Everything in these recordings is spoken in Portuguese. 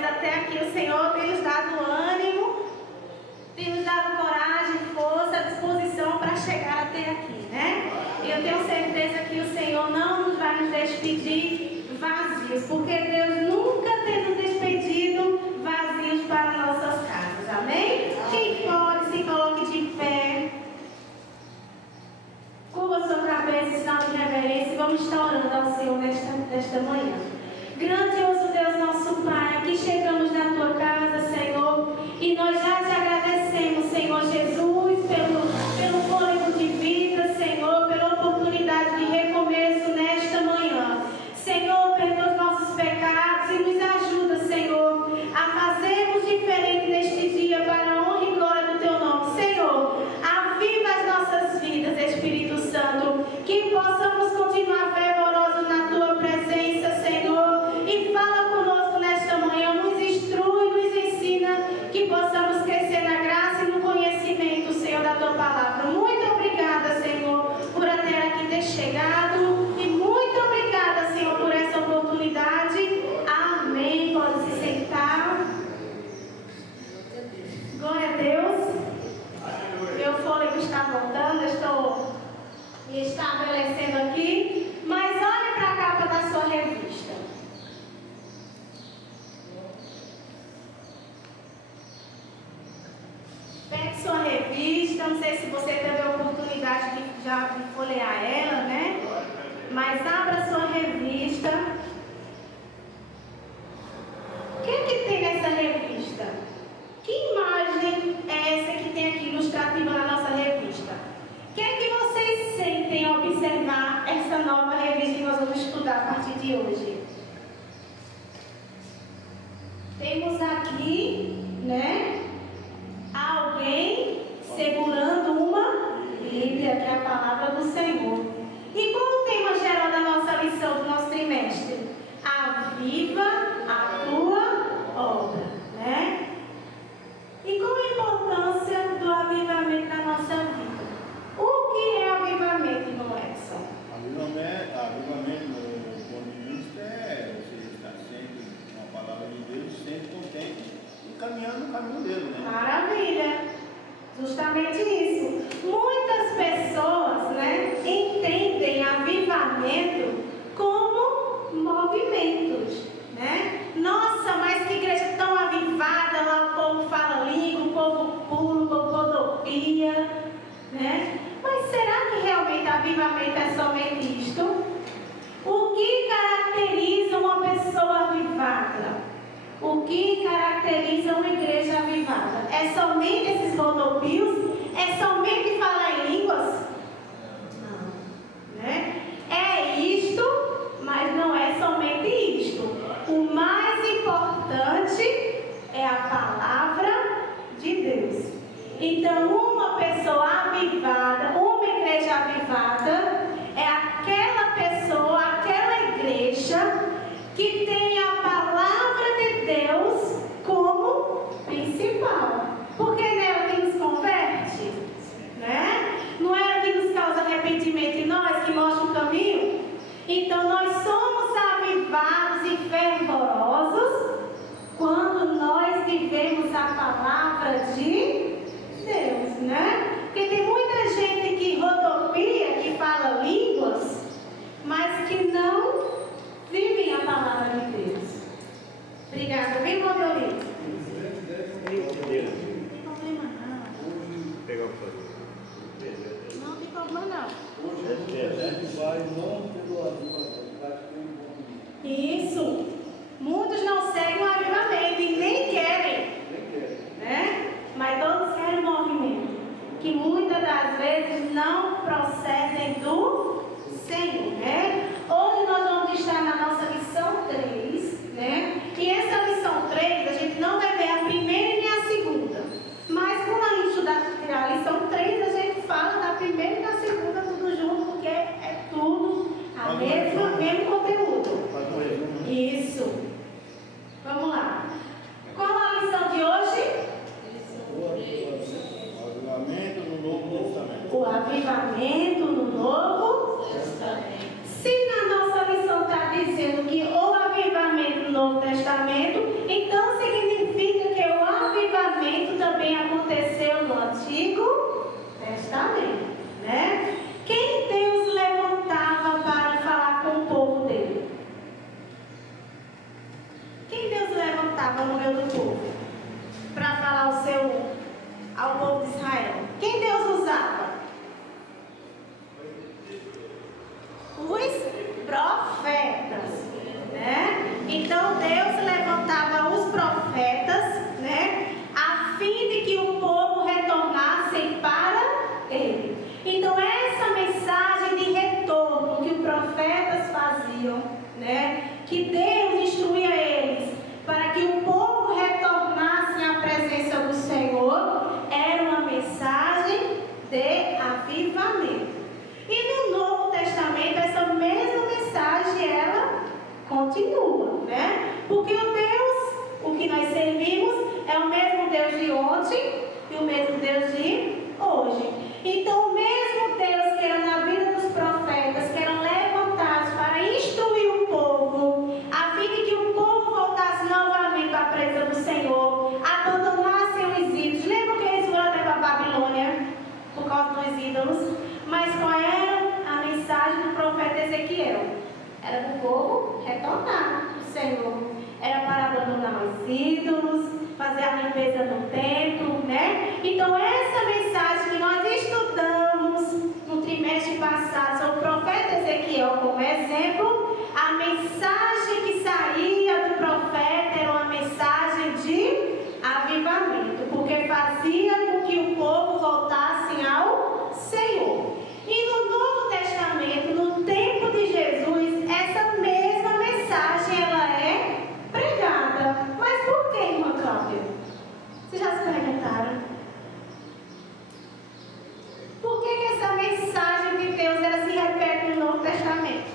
mas até aqui o Senhor tem nos dado ânimo, tem nos dado coragem, força, disposição para chegar até aqui, né? E eu tenho certeza que o Senhor não nos vai nos despedir vazios, porque Deus nunca tem nos despedido vazios para nossas casas, amém? Quem pode, se coloque de pé, curva sua cabeça, sinal de reverência, e vamos estar orando ao Senhor nesta manhã. Grandioso Deus, nosso Pai, aqui chegamos na tua casa, Senhor, e nós já te agradecemos, Senhor Jesus, pelo fôlego de vida, Senhor, pela oportunidade de recomeço nesta manhã. Senhor, perdoa os nossos pecados e nos ajuda, Senhor, a fazermos diferente neste dia para a honra e glória do teu nome. Senhor, aviva as nossas vidas, Espírito Santo, que possamos continuar fervorosos na tua presença, Senhor, e fala conosco nesta manhã, nos instrui, nos ensina, que possamos crescer na graça e no conhecimento, Senhor, da tua palavra. Muito obrigada, Senhor, por até aqui ter chegado, e muito obrigada, Senhor, por essa oportunidade. Amém. Pode se sentar. Glória a Deus. Meu fôlego está voltando, eu estou me estabelecendo aqui, mas olhe para a capa da sua revista. Pegue sua revista, não sei se você teve a oportunidade de folhear ela, né? Mas abra sua revista. O que é que tem nessa revista? Que imagem é essa que tem aqui ilustrativa na nossa revista? O que é que vocês sentem ao observar essa nova revista que nós vamos estudar a partir de hoje? Temos aqui, né, alguém segurando uma Bíblia, que é a palavra do Senhor. E qual o tema geral da nossa lição, do nosso trimestre? Aviva a tua obra, né? E qual a importância do avivamento na nossa vida? O que é avivamento, irmão Edson? Avivamento, no ponto de vista, é você estar sempre com a palavra de Deus, sempre contente e caminhando no caminho dele, né? Maravilha! Justamente isso. Muitas pessoas, né, entendem avivamento como movimentos, né? Nossa, mas que igreja tão avivada, lá o povo fala língua, o povo pula, o povo rodopia, né? Mas será que realmente avivamento é somente isto? O que caracteriza uma pessoa avivada? O que caracteriza uma igreja avivada? É somente esses rodopios? É somente falar em línguas? Não, né? É isto, mas não é somente isto. O mais importante é a palavra de Deus. Então, uma pessoa avivada, uma igreja avivada, é aquela pessoa, aquela igreja que tem a palavra de Deus como principal. Porque nela que nos converte, né? Não é ela que nos causa arrependimento em nós, que mostra o caminho. Então nós somos avivados e fervorosos quando nós vivemos a palavra de Deus, né? Porque tem muita gente que rodopia, que fala línguas, mas que não vivem a palavra de Deus. Obrigada, viu, Rodolito? Não tem problema não. Não tem problema não. Isso. Muitos não seguem o avivamento e nem querem, né? Mas todos querem o movimento, que muitas das vezes não procedem do Senhor, né? Hoje nós vamos estar na nossa lição 3, né? E essa lição 3, a gente que Deus instruía eles para que o povo retornasse à presença do Senhor, era uma mensagem de avivamento. E no Novo Testamento, essa mesma mensagem, ela continua, né? Porque o que nós servimos, é o mesmo Deus de ontem e o mesmo Deus de hoje. Então, o mesmo Deus que era na vida dos profetas, que eram levantados para instruir o povo, a fim de que o povo voltasse novamente à presença do Senhor, abandonassem os ídolos. Lembra que eles foram até para a Babilônia por causa dos ídolos? Mas qual era a mensagem do profeta Ezequiel? Era do povo retornar ao Senhor. Era para abandonar os ídolos, fazer a limpeza do templo, né? Então, essa mensagem que nós estudamos no trimestre passado sobre o profeta Ezequiel como exemplo, a mensagem que saía do profeta era uma mensagem de avivamento, porque fazia com que o povo voltasse ao Senhor. E no Novo Testamento, no tempo de Jesus, essa mesma mensagem ela é pregada. Mas por que, irmã Cláudia? Vocês já se perguntaram? Por que essa mensagem de Deus ela se repete no Novo Testamento?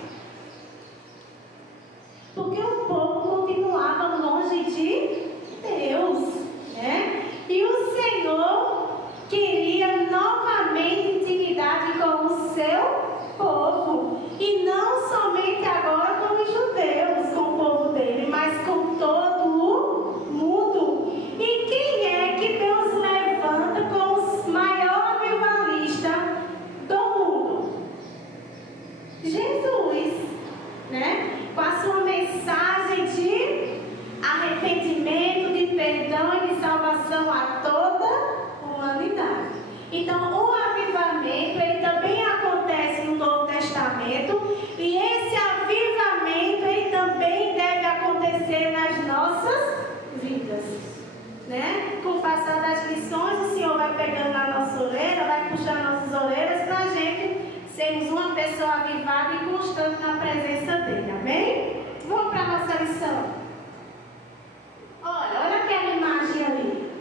Porque o povo continuava longe de Deus, né? E o Senhor queria novamente intimidade com o seu povo. E não somente agora com os judeus, com o povo dele, mas com todo o mundo. E quem é que Deus levanta como o maior avivalista do mundo? Jesus, né? Com a sua mensagem de arrependimento, de perdão e de salvação a toda a humanidade. Então, o avivamento, ele também acontece no Novo Testamento, e esse avivamento, ele também deve acontecer nas nossas vidas, né? Com o passar das lições, o Senhor vai pegando na nossa orelha, vai puxando nossas orelhas para a gente sermos uma pessoa avivada e constante na presença dele, amém? Vamos para a nossa lição. Olha aquela imagem ali.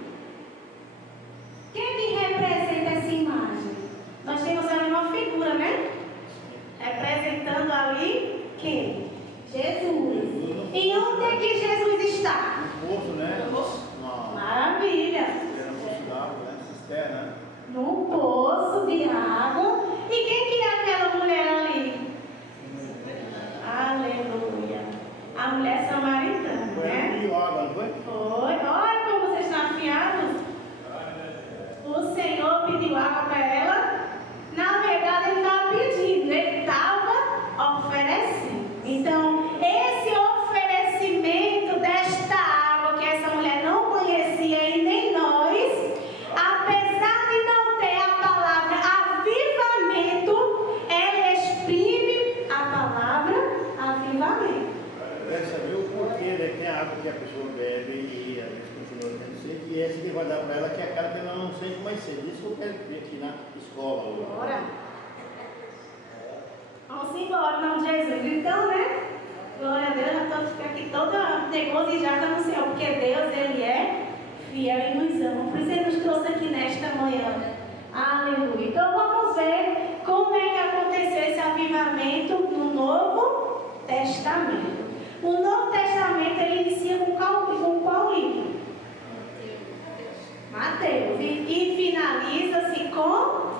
Quem que representa essa imagem? Nós temos ali uma figura, né? Representando ali quem? Jesus. E onde é que Jesus está? No poço, né? Maravilha. Cisterna. No poço de água. E quem que é aquela mulher ali? Aleluia. A mulher samaritana, né? Foi água, não foi? Foi. Olha como vocês estão afiados. O Senhor pediu água para ela. Na verdade, ele estava pedindo, ele estava oferecendo. Então, esse oferecimento desta água que essa mulher não conhecia e nem nós, apesar de não ter a palavra avivamento, ela exprime a palavra avivamento. Deve saber o porquê, né? Tem a água que a pessoa bebe e a gente continua tendo sede, e essa que vai dar para ela, que é aquela que ela não sente mais sede. Isso que eu quero ver aqui na escola hoje. Bora. Vamos embora, em nome de Jesus. Então, né? Glória a Deus, já estou aqui toda regozijada no Senhor, porque Deus, Ele é fiel e nos ama. Por isso Ele nos trouxe aqui nesta manhã. Aleluia. Então, vamos ver como é que aconteceu esse avivamento no Novo Testamento. O Novo Testamento, ele inicia com qual livro? Mateus. E finaliza-se com...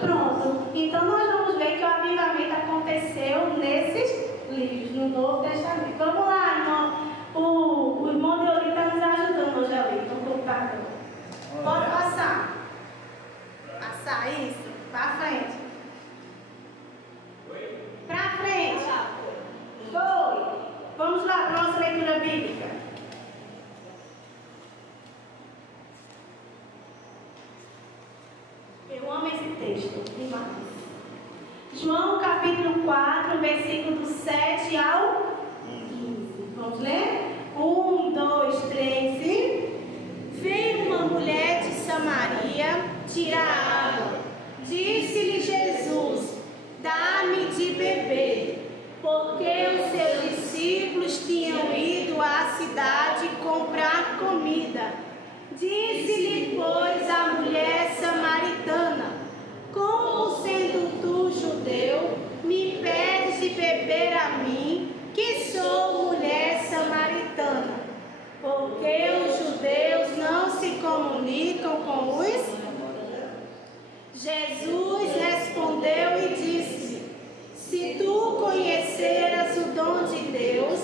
Pronto. Então, nós vamos ver que o avivamento aconteceu nesses livros, no Novo Testamento. Vamos lá, irmão. O irmão de Oli está nos ajudando hoje ali, no computador. Pode passar. Passar isso. Para frente. Para frente. Foi. Vamos lá para a nossa leitura bíblica. Eu amo esse texto demais. João capítulo 4, versículo do discípulos tinham ido à cidade comprar comida. Disse-lhe, pois, a mulher samaritana: como sendo tu judeu, me pedes de beber a mim, que sou mulher samaritana? Porque os judeus não se comunicam com os... Jesus respondeu e disse: se tu conheceras o dom de Deus,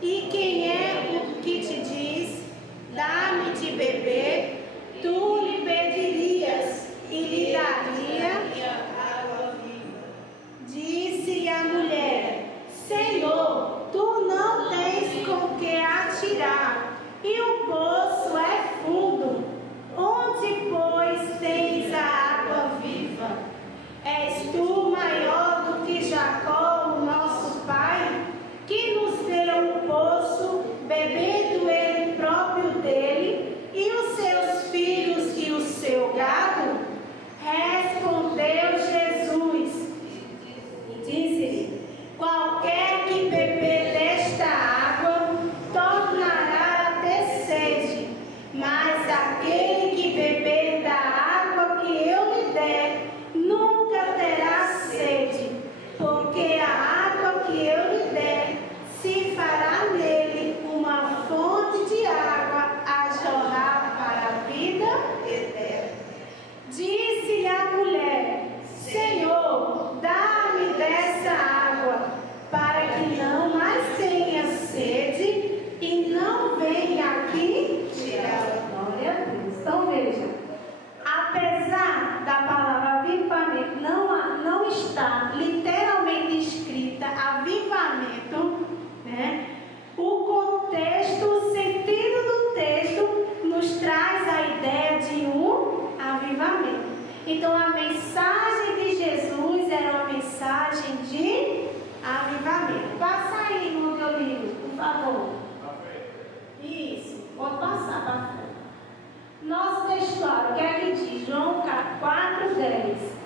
e quem é o que te diz, dá-me de beber, tu lhe pedirias e lhe daria água viva. Disse-lhe a mulher: Senhor, tu não tens com que atirar, e o poço é fundo. Onde, pois, tens a água viva? És tu maior do que Jacó, o nosso pai, que nos deu um poço, bebendo ele próprio dele, e os seus filhos e o seu gado? Respondeu Jesus e disse-lhe: qualquer que beber desta água tornará a ter sede, mas aquele que beber da água que eu lhe der nunca terá sede, porque a água que eu lhe der se fará nele uma fonte de água a jorrar para a vida eterna. Disse-lhe a mulher: Senhor, dá-me dessa água, para que não mais tenha sede e não venha aqui tirar. Glória a Deus. Então veja, apesar da palavra avivamento não estar literalmente escrita avivamento, né? O contexto, o sentido do texto nos traz a ideia de um avivamento. Então a mensagem de Jesus era uma mensagem de avivamento. Passa aí no meu livro, por favor. Isso, pode passar para frente. Nosso textuário, o que é que diz? João 4:10.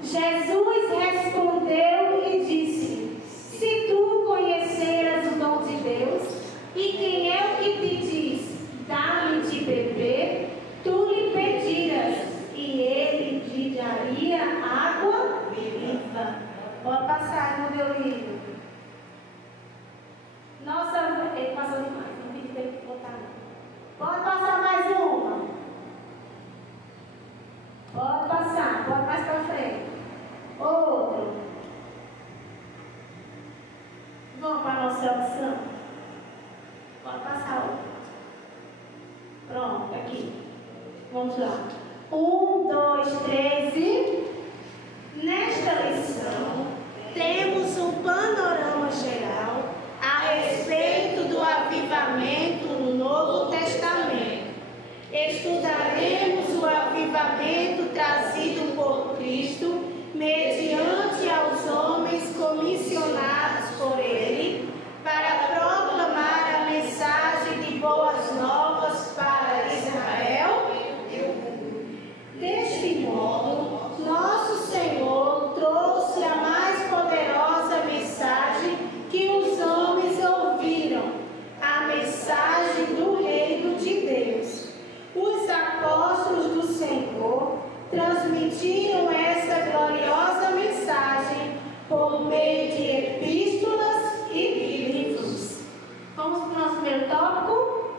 Jesus respondeu e disse: se tu conheceras o dom de Deus, e quem é o que te diz, dá-me de beber, tu lhe pediras, e ele te daria água viva. Pode passar no meu livro. Nossa, ele passou demais, não pedi para ele botar não. Pode passar mais uma. Pode passar, pode mais para frente. Outro. Vamos para a nossa opção. Pode passar outro. Pronto, aqui. Vamos lá. 1, 2, 3 e... Nesta lição, temos um panorama geral a respeito do avivamento no Novo Testamento. Estudaremos o avivamento trazido por Cristo mediante aos homens comissionados por Ele para proclamar a mensagem de boas novas para Israel e o mundo. Deste modo, nosso Senhor trouxe a mais poderosa mensagem que os homens ouviram, a mensagem do Reino de Deus. Os apóstolos do Senhor transmitiram essa gloriosa mensagem por meio de epístolas e livros. Vamos para o nosso primeiro tópico: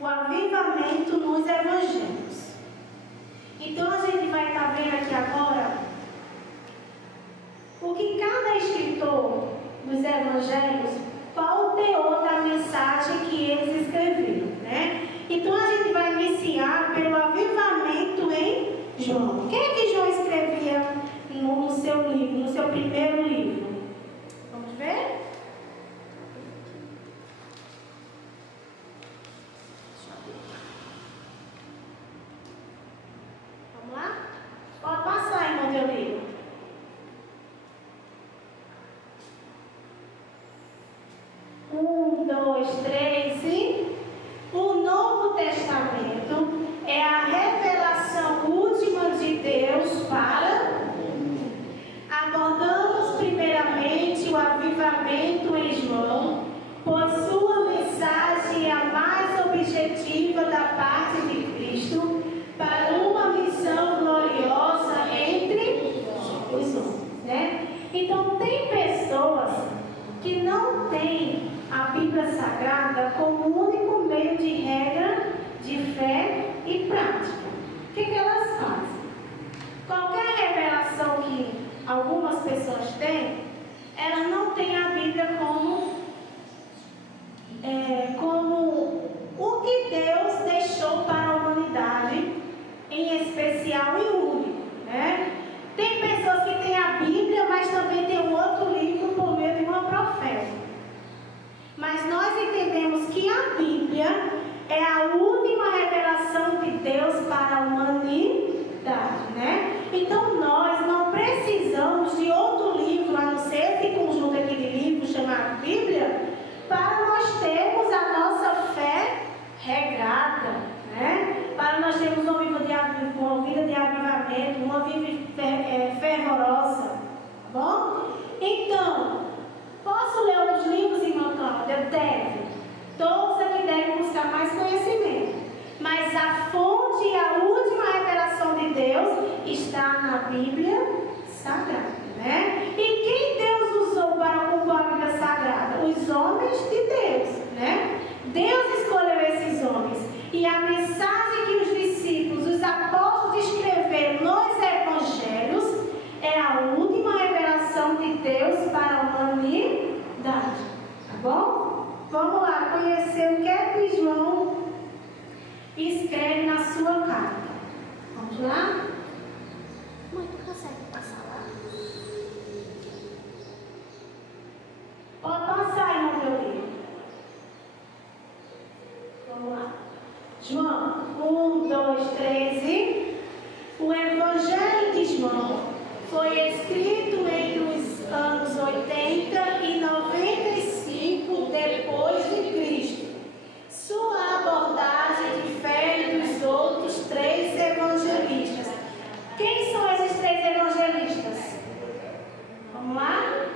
o avivamento nos evangelhos. Então a gente vai estar vendo aqui agora o que cada escritor dos evangelhos, qual o teor da mensagem que eles escreveram, né? Então a gente vai iniciar pelo avivamento em João. Quem é que João escrevia no seu livro, no seu primeiro livro? Vamos ver? Vamos lá? Pode passar aí no teu livro. Um, dois, três e... O Novo Testamento é a revelação última de Deus para o mundo. Abordamos primeiramente o avivamento em João, não têm a Bíblia Sagrada como único meio de regra de fé e prática. O que elas fazem? Qualquer revelação que algumas pessoas têm, elas não têm a Bíblia como o que Deus deixou para a humanidade, em especial e único, né? Tem pessoas que têm a Bíblia, mas também tem um outro livro por meio de uma profeta. Mas nós entendemos que a Bíblia é a última revelação de Deus para a humanidade, né? Então nós não precisamos de outro livro, a não ser esse conjunto aqui de livros chamado Bíblia, para nós termos a nossa fé regrada, né? Para nós termos uma vida de avivamento, uma vida fervorosa, tá bom? Então, posso ler outros livros, irmã Cláudia? Deve. Todos aqui devem buscar mais conhecimento. Mas a fonte e a última revelação de Deus está na Bíblia Sagrada, né? E quem Deus usou para compor a Bíblia Sagrada? Os homens de Deus, né? Deus escolheu esses homens. E a mensagem que os discípulos, os apóstolos escreveram nos evangelhos é a última revelação de Deus para a humanidade. Tá bom? Vamos lá conhecer o que é que João escreve na sua carta. Vamos lá? Mãe, tu consegue passar lá? Pode passar, irmão Deolino. Vamos lá. João 1, 2, 13. O Evangelho de João foi escrito entre os anos 80 e 95 depois de Cristo. Sua abordagem difere dos outros 3 evangelistas. Quem são esses 3 evangelistas? Vamos lá?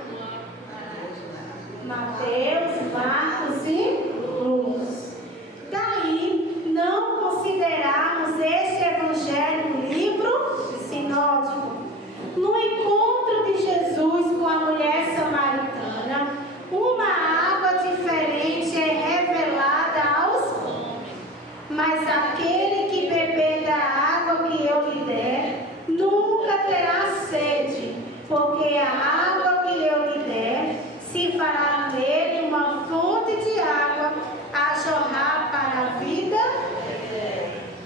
Mateus, Marcos e Lucas. Daí, não considerarmos este evangelho um livro sinótico. No encontro de Jesus com a mulher samaritana, uma água diferente é revelada aos homens. Mas aquele que beber da água que eu lhe der, nunca terá sede, porque a água que eu lhe der se fará nele uma fonte de água a jorrar para a vida.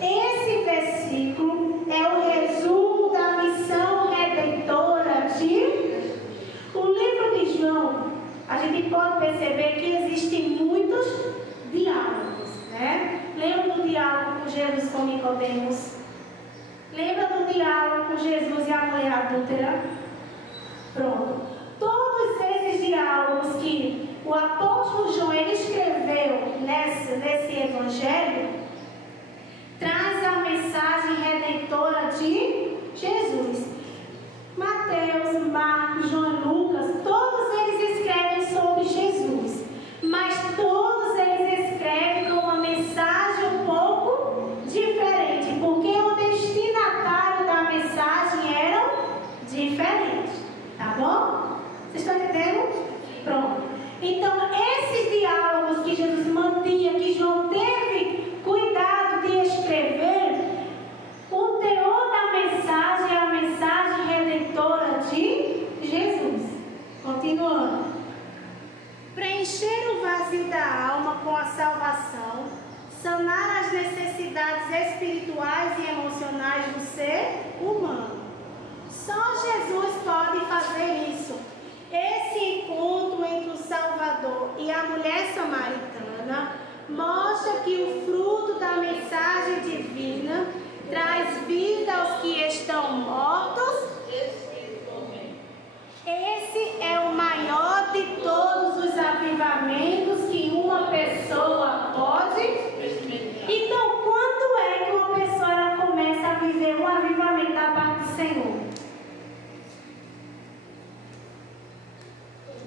Esse versículo é o resumo da missão redentora de... O livro de João, a gente pode perceber que existem muitos diálogos, né? Lembra do diálogo com Jesus com Nicodemos? Lembra do diálogo com Jesus e a mulher adúltera? Pronto. Todos esses diálogos que o apóstolo João ele escreveu nesse evangelho traz a mensagem redentora de Jesus. Mateus, Marcos, João e Lucas, todos eles escrevem sobre Jesus, mas todos eles escrevem com uma mensagem um pouco diferente, porque o destinatário da mensagem eram diferentes, tá bom? Vocês estão entendendo? Pronto. Então, esses diálogos que Jesus mantinha, que João teve cuidado de escrever, o teor da mensagem é a mensagem redentora de Jesus. Continuando. Preencher o vazio da alma com a salvação, sanar as necessidades espirituais e emocionais do ser humano. Só Jesus pode fazer isso. Esse encontro entre o Salvador e a mulher samaritana mostra que o fruto da mensagem divina traz vida aos que estão mortos. Esse é o maior de todos os avivamentos que uma pessoa pode. Então, quando é que uma pessoa ela começa a viver um avivamento da parte do Senhor?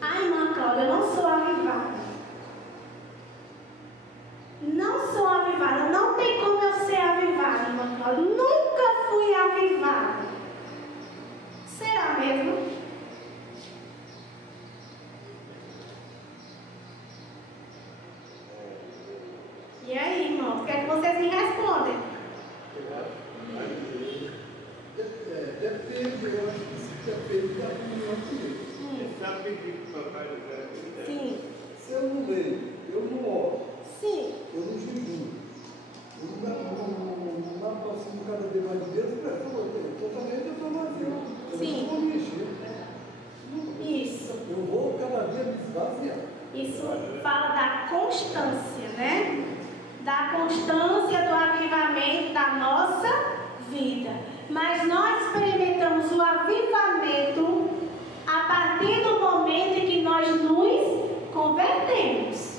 Ai, irmã Cláudia, eu não sou avivada. Não sou avivada. Não tem como eu ser avivada, irmã Cláudia. Nunca fui avivada. Será mesmo? irmãos? O que é que vocês me respondem? Depende, eu acho que isso depende da opinião dele. Sim. Se eu não leio, eu não oro, Sim. eu não jejuo, eu não aproximo cada vez mais de Deus, totalmente eu estou vazio. Sim. Eu não vou mexer. Isso. Eu vou cada dia me esvaziar. Isso fala da constância, né? Da constância do avivamento da nossa vida. Mas nós experimentamos o avivamento a partir do momento em que nós nos convertemos.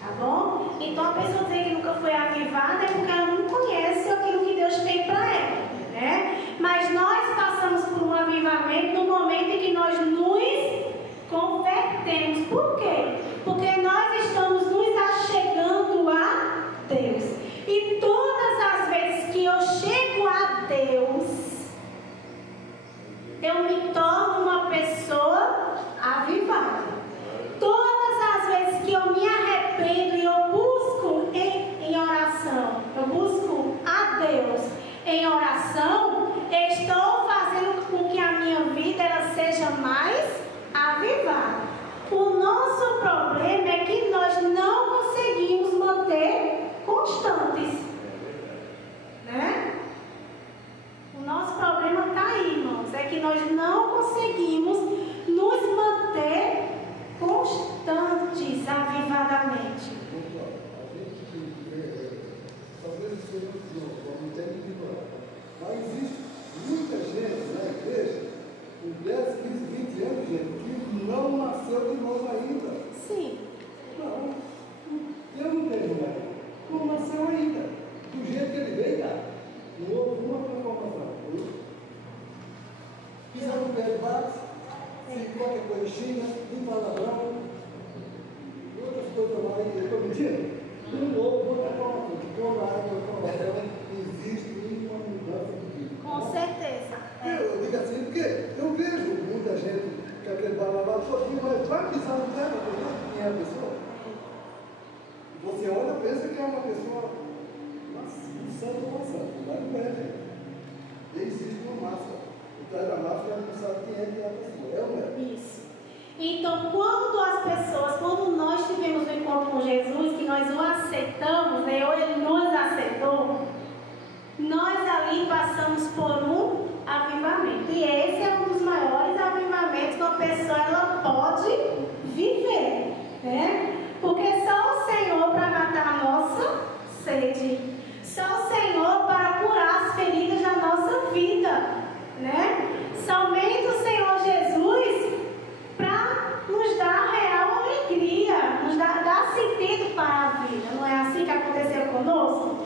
Tá bom? Então a pessoa dizer que nunca foi avivada é porque ela não conhece aquilo que Deus tem para ela, né? Mas nós passamos por um avivamento no momento em que nós nos convertemos. Por quê? Porque nós estamos nos achegando a Deus. E todas as vezes que eu chego a Deus, eu me torno uma pessoa avivada. Todas as vezes que eu me arrependo e eu busco em oração, eu busco a Deus em oração, estou fazendo com que a minha vida ela seja mais avivada. O nosso problema é que nós não conseguimos manter constantes, né? O nosso problema está aí, irmãos, é que nós não conseguimos nos manter constantes avivadamente. Mas existe muita gente na igreja, com 10, 15, 20 anos, gente, que não nasceu de novo ainda. Sim. Não, eu não tenho mais. Não nasceu ainda. Do jeito que ele veio, cara. Não houve uma transformação. Pisaram no pé de base, se qualquer coisa xinga, um palavrão, outras coisas lá, eu estou mentindo? Não houve outra transformação. De toda a área transformação existe uma mudança de vida. Com certeza. Eu digo assim, porque eu vejo muita gente que aquele balabá sozinho, mas vai pisar no pé para ver quem é a pessoa. Você olha e pensa que é uma pessoa santo passando, mas não é, gente. Existe uma massa. O trás da massa não sabe quem é a pessoa. É ou não é? Isso. Então, quando nós tivemos um encontro com Jesus, que nós o aceitamos, né, ou ele nos aceitou, nós ali passamos por um avivamento. E esse é um dos maiores avivamentos que uma pessoa ela pode viver, né? Porque só o Senhor para matar a nossa sede, só o Senhor para curar as feridas da nossa vida, né? Somente o Senhor Jesus para nos dar real alegria, nos dar sentido para a vida. Não é assim que aconteceu conosco?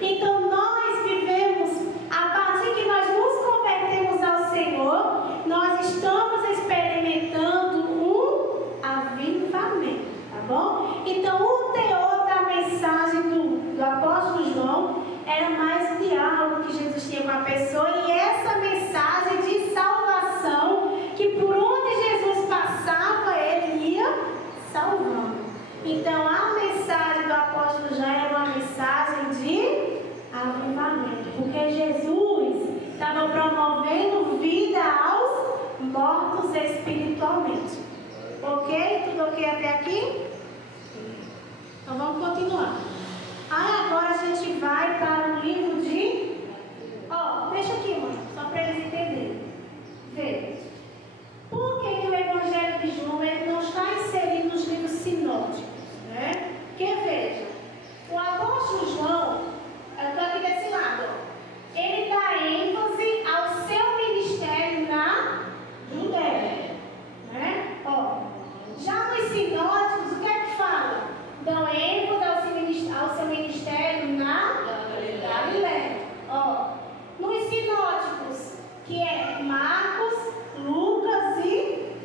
Então nós vivemos, a partir que nós nos convertemos ao Senhor, nós estamos experimentando um avivamento, tá bom? Então o teor da mensagem do apóstolo João era mais o diálogo que Jesus tinha com a pessoa e essa mensagem de salvação que por onde Jesus passava ele ia salvando. Então a mensagem do apóstolo João era uma mensagem de avivamento, porque Jesus estava promovendo vida aos mortos espiritualmente. Ok? Tudo ok até aqui? Então vamos continuar. Agora a gente vai para o livro de... deixa aqui, mano, só para eles entenderem. Veja. Por que o Evangelho de João ele não está inserido nos livros sinóticos? Né? Porque veja, o apóstolo João, eu estou aqui desse lado, ele dá ênfase ao seu ministério na Judéia. Né? Já nos sinóticos, o que é que fala? Dão ênfase ao seu ministério na Galileia. Nos sinóticos, que é Marcos, Lucas e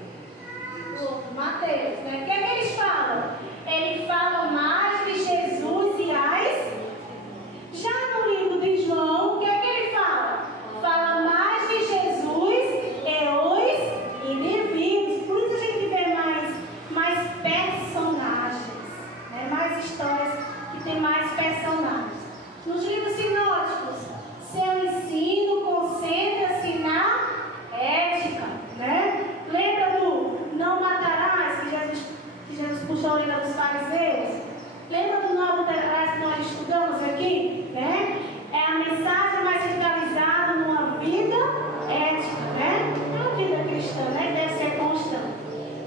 Mateus, né? O que é que eles falam? Eles falam mais de Jesus e as... Já no livro de João, o que é que ele fala? Fala mais de Jesus e os indivíduos. Por isso a gente vê mais personagens, né? Mais histórias que tem mais personagens. Nos livros sinóticos, seu ensino concentra-se na ética, né? Lembra do não matarás, que Jesus puxou a orelha dos fariseus? Lembra do não adulterarás que nós estudamos aqui? Né? É a mensagem mais centralizada numa vida ética, né? Uma vida cristã, né? Deve ser constante.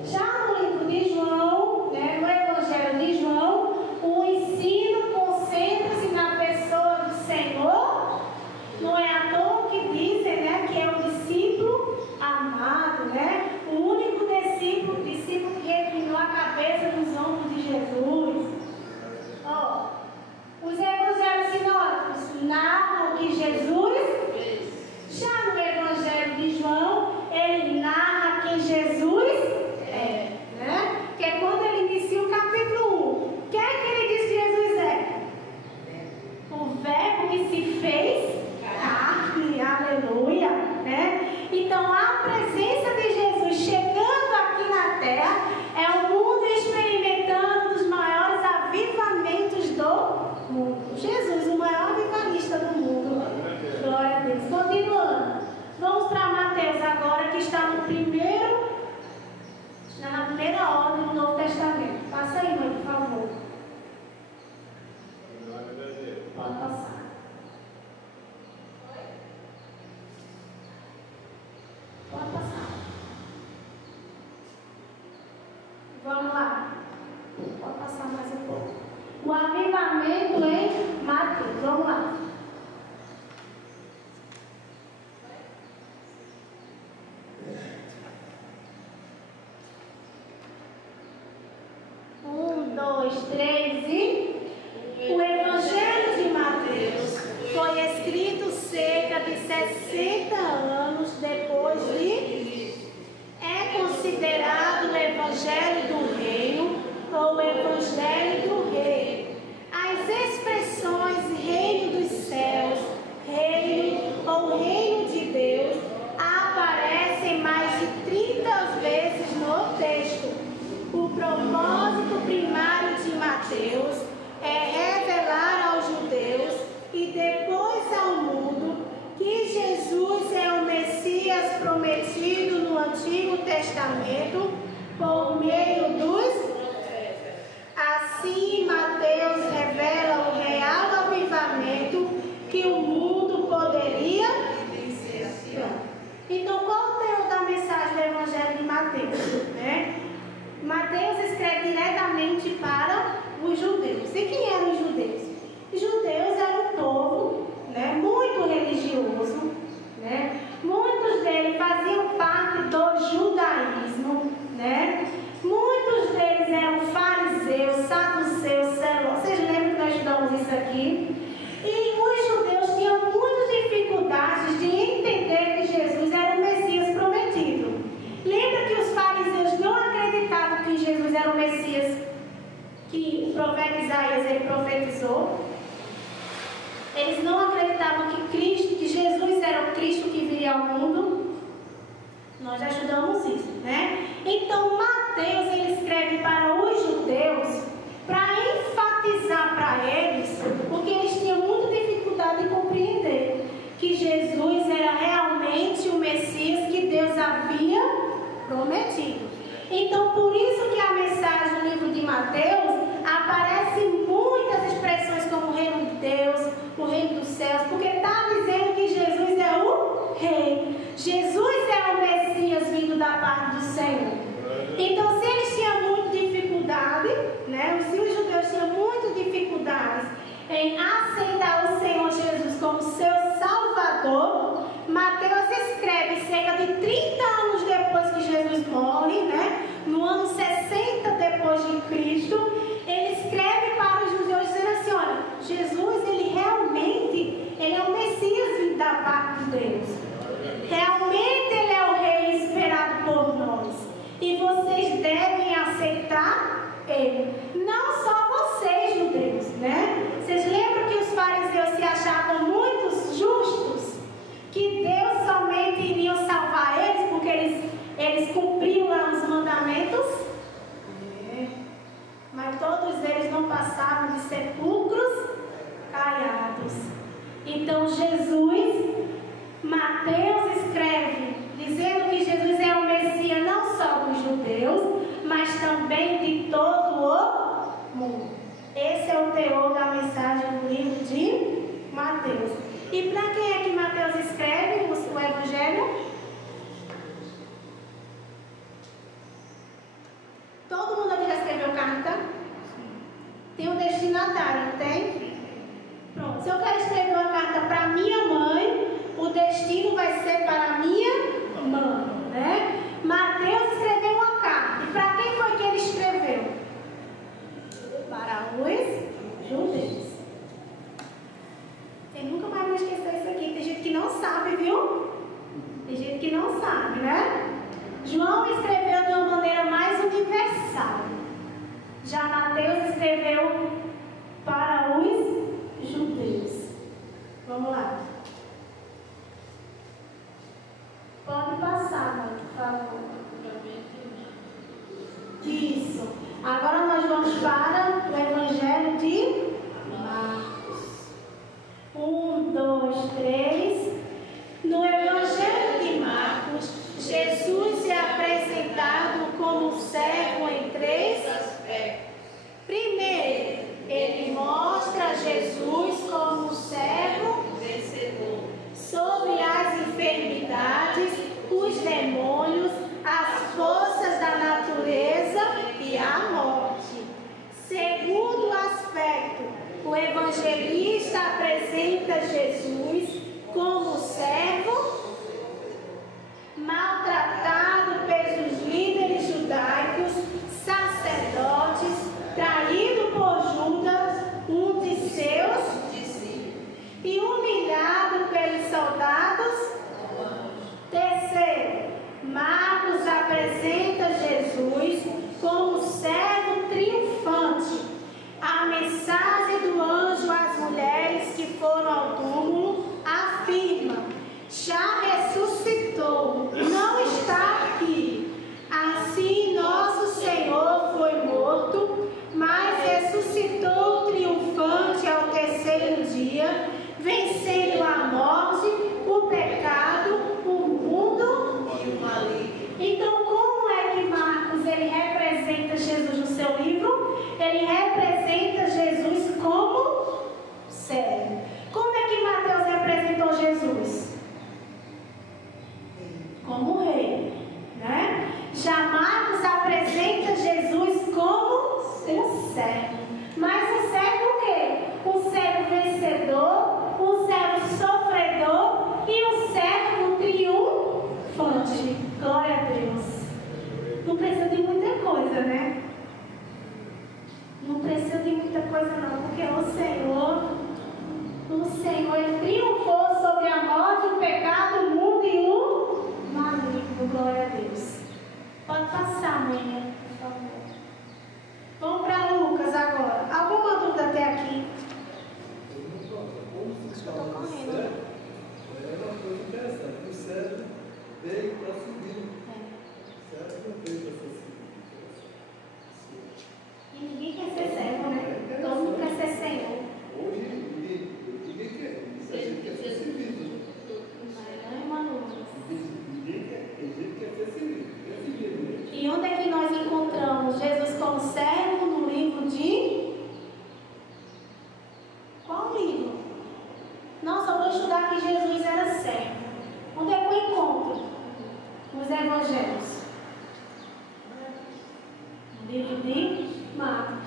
Já no livro de João, né? No Evangelho de João, o ensino concentra-se na pessoa do Senhor. Não é à toa que dizem, né, que é o discípulo amado, né? O único discípulo que reclinou a cabeça nos ombros de Jesus. Os evangelhos sinóticos narram que Jesus, já no Evangelho de João, ele narra quem Jesus é, né? Que é quando ele inicia o capítulo 1. Quem é que ele diz que Jesus é? O verbo que se fez carne, aleluia, né? Então a presença de Jesus chegando aqui na terra é o mundo experimentando um dos maiores avivamentos do mundo. Jesus, o maior avivalista do mundo. Glória a Deus. Continuando. Vamos para Mateus agora, que está na primeira ordem do Novo Testamento. Passa aí, mãe, por favor. Pode passar. Pode passar. Vamos lá. Pode passar mais um pouco. O avivamento em Mateus. Vamos lá. Dois, três e... O Evangelho de Mateus foi escrito cerca de 60 anos depois de... É considerado o Evangelho do Reino ou o Evangelho do Rei. As expressões reino dos céus, reino ou reino de Deus aparecem mais de 30 vezes no texto. O propósito primário de Mateus é revelar aos judeus e depois ao mundo que Jesus é o Messias prometido no Antigo Testamento por meio dos... Assim, Mateus revela o real avivamento que o mundo poderia vivenciar. Então, qual o teor da mensagem do Evangelho de Mateus? Né? Mateus escreve diretamente para os judeus. E quem eram os judeus? Os judeus eram um povo, né, muito religioso, né? Muitos deles faziam parte do judaísmo, né? Muitos deles eram fariseus, saduceus, celosos. Vocês lembram que nós estudamos isso aqui? E os judeus tinham muitas dificuldades de entender que Jesus era o Messias prometido. Lembra que os fariseus não acreditavam que Jesus era o Messias que o profeta Isaías ele profetizou? Eles não acreditavam que Jesus era o Cristo que viria ao mundo. Nós já estudamos isso, né? Então Mateus ele escreve para os judeus para enfatizar para eles, porque eles tinham muita dificuldade de compreender que Jesus era realmente o Messias que Deus havia prometido. Então por isso que a mensagem do livro de Mateus aparece muitas expressões como o reino de Deus, o reino dos céus, porque está dizendo que Jesus é o rei. Jesus é o Messias vindo da parte do Senhor. Então, se eles tinham muita dificuldade, né? Se os judeus tinham muitas dificuldades em aceitar o Senhor Jesus como seu Salvador, Mateus escreve cerca de 30 anos depois que Jesus morre, né? No ano 60 depois de Cristo, ele escreve para os judeus dizendo assim: olha, Jesus, ele realmente, ele é o Messias vindo da parte de Deus. Realmente ele é o rei esperado por nós. E vocês devem aceitar ele. Não só vocês, judeus, né? Vocês lembram que os fariseus se achavam muito justos? Que Deus somente iria salvar eles porque eles cumpriam lá os mandamentos? Mas todos eles não passavam de sepulcro Então Jesus, Mateus escreve dizendo que Jesus é o Messias não só dos judeus, mas também de todo o mundo. Esse é o teor da mensagem do livro de Mateus. E para quem é que Mateus escreve o Evangelho? Todo mundo aqui já escreveu carta? Tem um destinatário, não tem? Pronto. Se eu quero escrever uma carta para minha mãe, o destino vai ser para minha mãe, né? Mateus escreveu uma carta. E para quem foi que ele escreveu? Para os judeus. Você nunca mais vai esquecer isso aqui. Tem gente que não sabe, viu? Tem gente que não sabe, né? João escreveu de uma maneira mais universal. Já Mateus escreveu para os judeus. Vamos lá. Pode passar, mãe, por favor. Isso. Agora nós vamos para o Evangelho de Marcos. 1, 2, 3. No Evangelho de Marcos, Jesus é apresentado como servo em 3 aspectos. Primeiro, ele mostra Jesus como servo vencedor sobre as enfermidades, os demônios, as forças da natureza e a morte. Segundo aspecto, o evangelista apresenta Jesus como servo maltratado pelos líderes judaicos, sacerdotes, traído por Judas, um de seus discípulos, e humilhado pelos soldados. Terceiro, Marcos apresenta Jesus como servo triunfante. A mensagem do anjo às mulheres que foram ao túmulo afirma: já ressuscitou, não está aqui. Assim nosso Senhor foi morto, mas ressuscitou triunfante ao terceiro dia, vencendo a morte, o pecado, o mundo e o maligno. Então, como é que Marcos ele representa Jesus no seu livro? Ele representa Jesus como servo. Como é que Mateus representou Jesus? Como rei, né? Já Marcos apresenta Jesus como um servo. Mas um servo o quê? Um servo vencedor, um servo sofredor e um servo triunfante. Glória a Deus. Não precisa de muita coisa, né? Não precisa de muita coisa não, porque o Senhor ele triunfou sobre a morte, o pecado, o mundo e o maligno. Glória a Deus. Pode passar, mãe, por favor. Vamos para Lucas agora. Alguma dúvida até aqui? Estou correndo. É uma coisa interessante. O servo veio para subir. O servo não veio para ser servido. E ninguém quer ser servo, né? Todo mundo quer ser senhor. Hoje ninguém quer. A gente quer ser servido. Não, irmã Lucas. Ninguém quer ser servido. E onde é que nós encontramos Jesus como servo no livro de... Qual livro? Nossa, eu vou estudar que Jesus era servo. Onde é que eu encontro? Nos evangelhos. No livro de Marcos.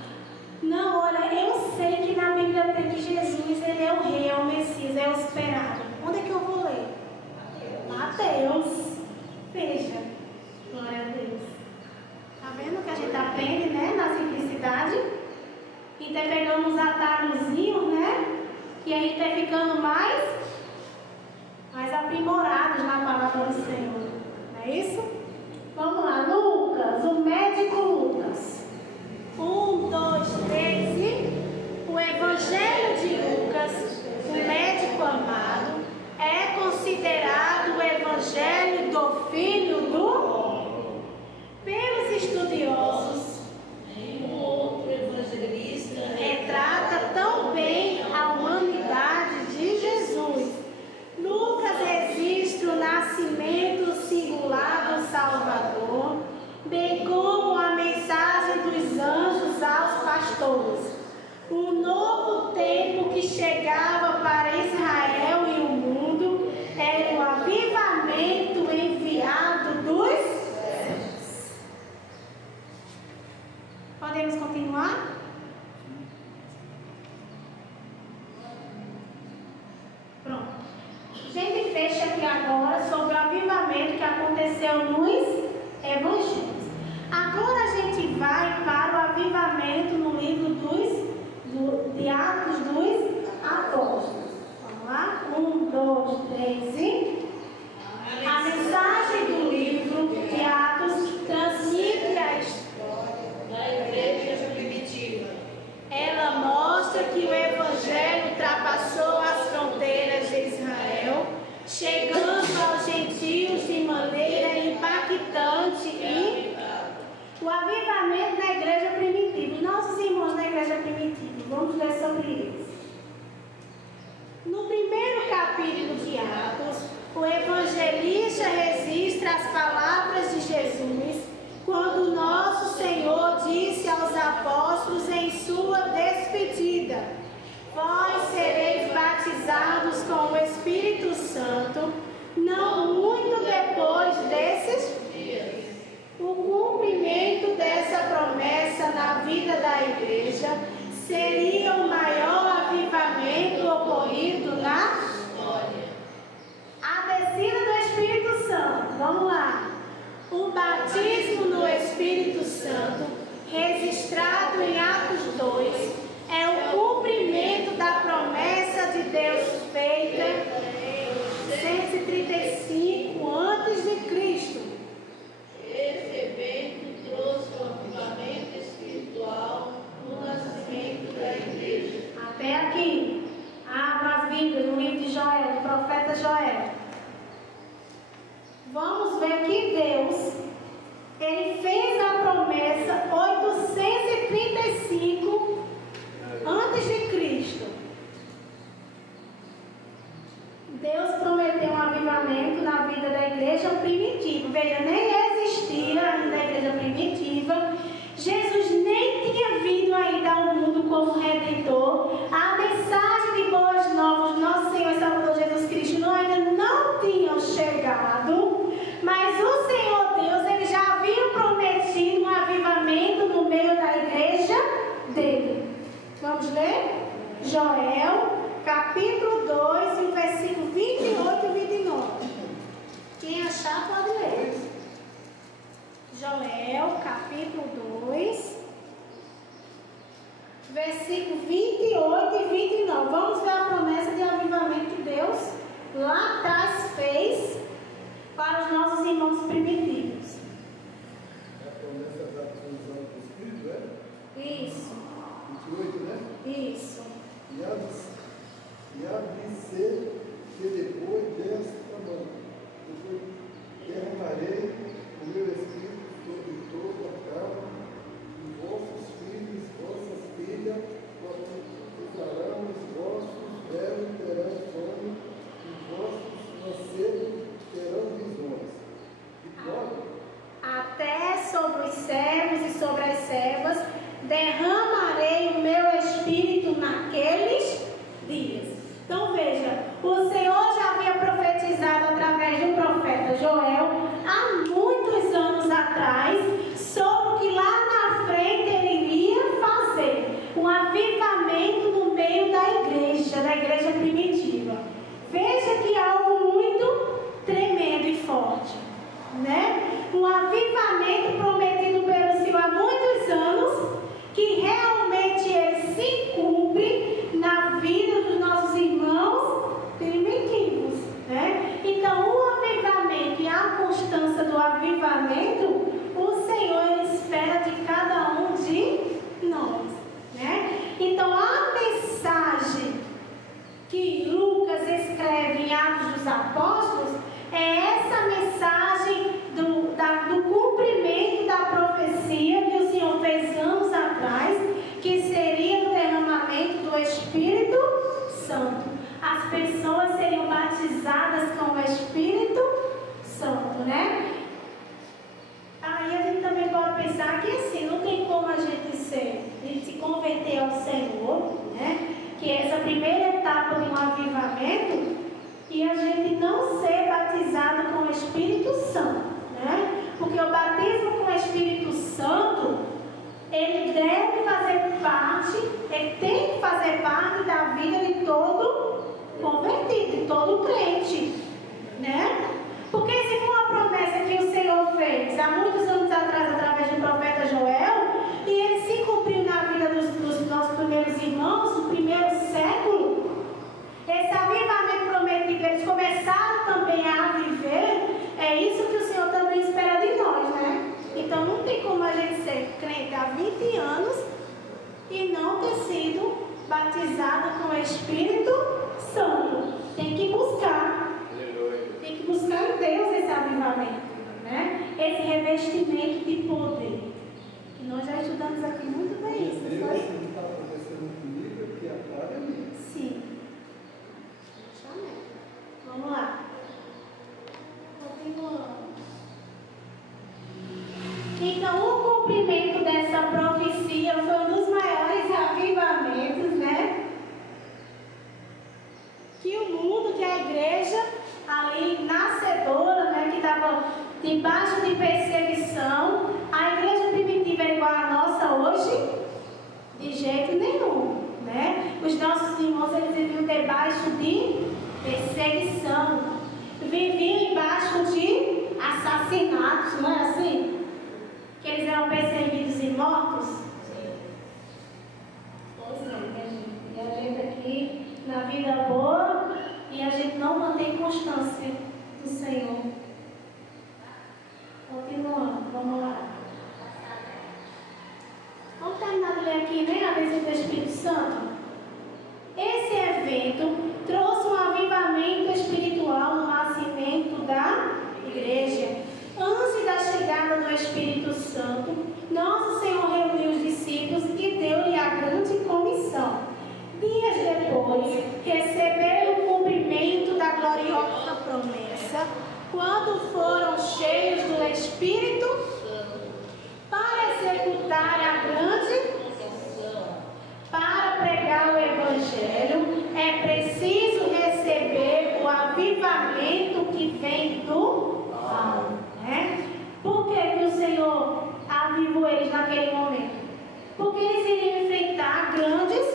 Não, olha, eu sei que na Bíblia tem que Jesus ele é o rei, é o Messias, é o esperado. Onde é que eu vou ler? Mateus. Veja. Glória a Deus. Tá vendo que a gente aprende, né? Na simplicidade. E tá pegando uns atalhozinhos, né? Que a gente vai ficando mais aprimorados na palavra do Senhor. Não é isso? Vamos lá, Lucas, o médico Lucas. 1, 2, 3 e o Evangelho de Lucas, o médico amado, é considerado o Evangelho do Filho do... Pelos estudiosos, o outro evangelista retrata tão bem a humanidade de Jesus. pastores. Um novo tempo que chegava para Israel e o mundo era o avivamento enviado dos céus. Podemos continuar? Pronto. A gente fecha aqui agora sobre o avivamento que aconteceu nos evangelhos. Agora a gente vai para o avivamento no livro de Atos dos Apóstolos. Vamos lá? 1, 2, 3 e... A mensagem do livro de Atos transmite a história da igreja primitiva. Ela mostra que o Evangelho ultrapassou as fronteiras de Israel, chegando aos gentios de maneira impactante e o avivamento na igreja primitiva. Nossos irmãos na igreja primitiva, vamos ler sobre eles. No primeiro capítulo de Atos, o evangelista registra as palavras de Jesus quando nosso Senhor disse aos apóstolos em sua despedida: vós sereis batizados com o Espírito Santo, não muito depois desses dias. O cumprimento dessa promessa na vida da igreja seria o maior avivamento ocorrido na história. A descida do Espírito Santo, vamos lá. O batismo no Espírito Santo, registrado em Atos 2, é o cumprimento da promessa de Deus feita em 135 a.C. Esse evento trouxe um avivamento espiritual no nascimento da igreja. Até aqui, abra as Bíblias no livro de Joel, do profeta Joel. Vamos ver que Deus, Ele fez a promessa 835 a.C. Deus prometeu um avivamento na vida da igreja primitiva. Veja, nem existia ainda a igreja primitiva. Jesus nem tinha vindo ainda ao mundo como Redentor. A mensagem de boas novas do nosso Senhor e Salvador Jesus Cristo ainda não tinham chegado. Mas o Senhor Deus, Ele já havia prometido um avivamento no meio da igreja dele. Vamos ler? Joel, capítulo 2, o versículo 28 e 29. Quem achar pode ler. Joel, capítulo 2, versículo 28 e 29. Vamos ver a promessa de avivamento que Deus lá atrás fez para os nossos irmãos primitivos. A promessa da fusão do Espírito, é? Isso. 28, né? Isso. E há de ser que depois desta mão, depois derramarei o meu Espírito sobre toda a carne, e vossos filhos, vossas filhas, profetizarão, os vossos velhos terão sonho, e vossos nascidos terão visões. E pode? Até sobre os servos e sobre as servas derramarei o meu Espírito naqueles dias. Então veja, o Senhor já havia profetizado através de um profeta Joel há muitos anos atrás sobre o que lá na frente ele iria fazer, um avivamento no meio da igreja primitiva. Veja que é algo muito tremendo e forte, né? Um avivamento prometido pelo Senhor há muitos anos, que realmente ele se cumpre na vida dos nossos irmãos primitivos, né? Então, o avivamento e a constância do avivamento, o Senhor ele espera de cada um de nós, né? Então, a mensagem que Lucas escreve em Atos dos Apóstolos é essa mensagem do cumprimento da profecia que o Senhor fez anos atrás, que seria o derramamento do Espírito Santo. As pessoas seriam batizadas com o Espírito Santo, né? Aí a gente também pode pensar que assim, não tem como a gente se converter primeira etapa de um avivamento e a gente não ser batizado com o Espírito Santo, né? Porque o batismo com o Espírito Santo, ele deve fazer parte, ele tem que fazer parte da vida de todo convertido, de todo crente, né? Porque se for uma promessa que o Senhor fez há muitos anos atrás, através do profeta Joel, e ele se cumpriu na vida dos nossos primeiros irmãos, no primeiro século, esse avivamento prometido, eles começaram também a viver, é isso que o Senhor também espera de nós, né? Então não tem como a gente ser crente há 20 anos e não ter sido batizado com o Espírito Santo. Tem que buscar. Tem que buscar em Deus esse avivamento, né? Esse revestimento de poder. E nós já estudamos aqui muito bem isso. Deus não está acontecendo comigo, que a glória é minha. Sim. Vamos lá. Continuando. Então, o cumprimento dessa profecia foi um dos maiores avivamentos, né? Que o mundo, que a igreja ali nascedora, né, que estava debaixo de perseguição, a igreja primitiva era igual à nossa hoje? De jeito nenhum, né? Os nossos irmãos, eles viviam debaixo de perseguição, viviam embaixo de assassinatos, não é assim? Que eles eram perseguidos e mortos? Pois é, e a gente aqui na vida boa e a gente não mantém constância do Senhor. Continuando, vamos lá. Vamos terminar de ler aqui, né? A visita do Espírito Santo. Esse evento trouxe um avivamento espiritual no nascimento da igreja. Antes da chegada do Espírito Santo, nosso Senhor reuniu os discípulos e deu-lhe a grande comissão. Dias depois, receberam o cumprimento da gloriosa promessa, quando foram cheios do Espírito para executar a grande. Para pregar o Evangelho, é preciso receber o avivamento que vem do alto, né? Por que o Senhor avivou eles naquele momento? Porque eles iriam enfrentar grandes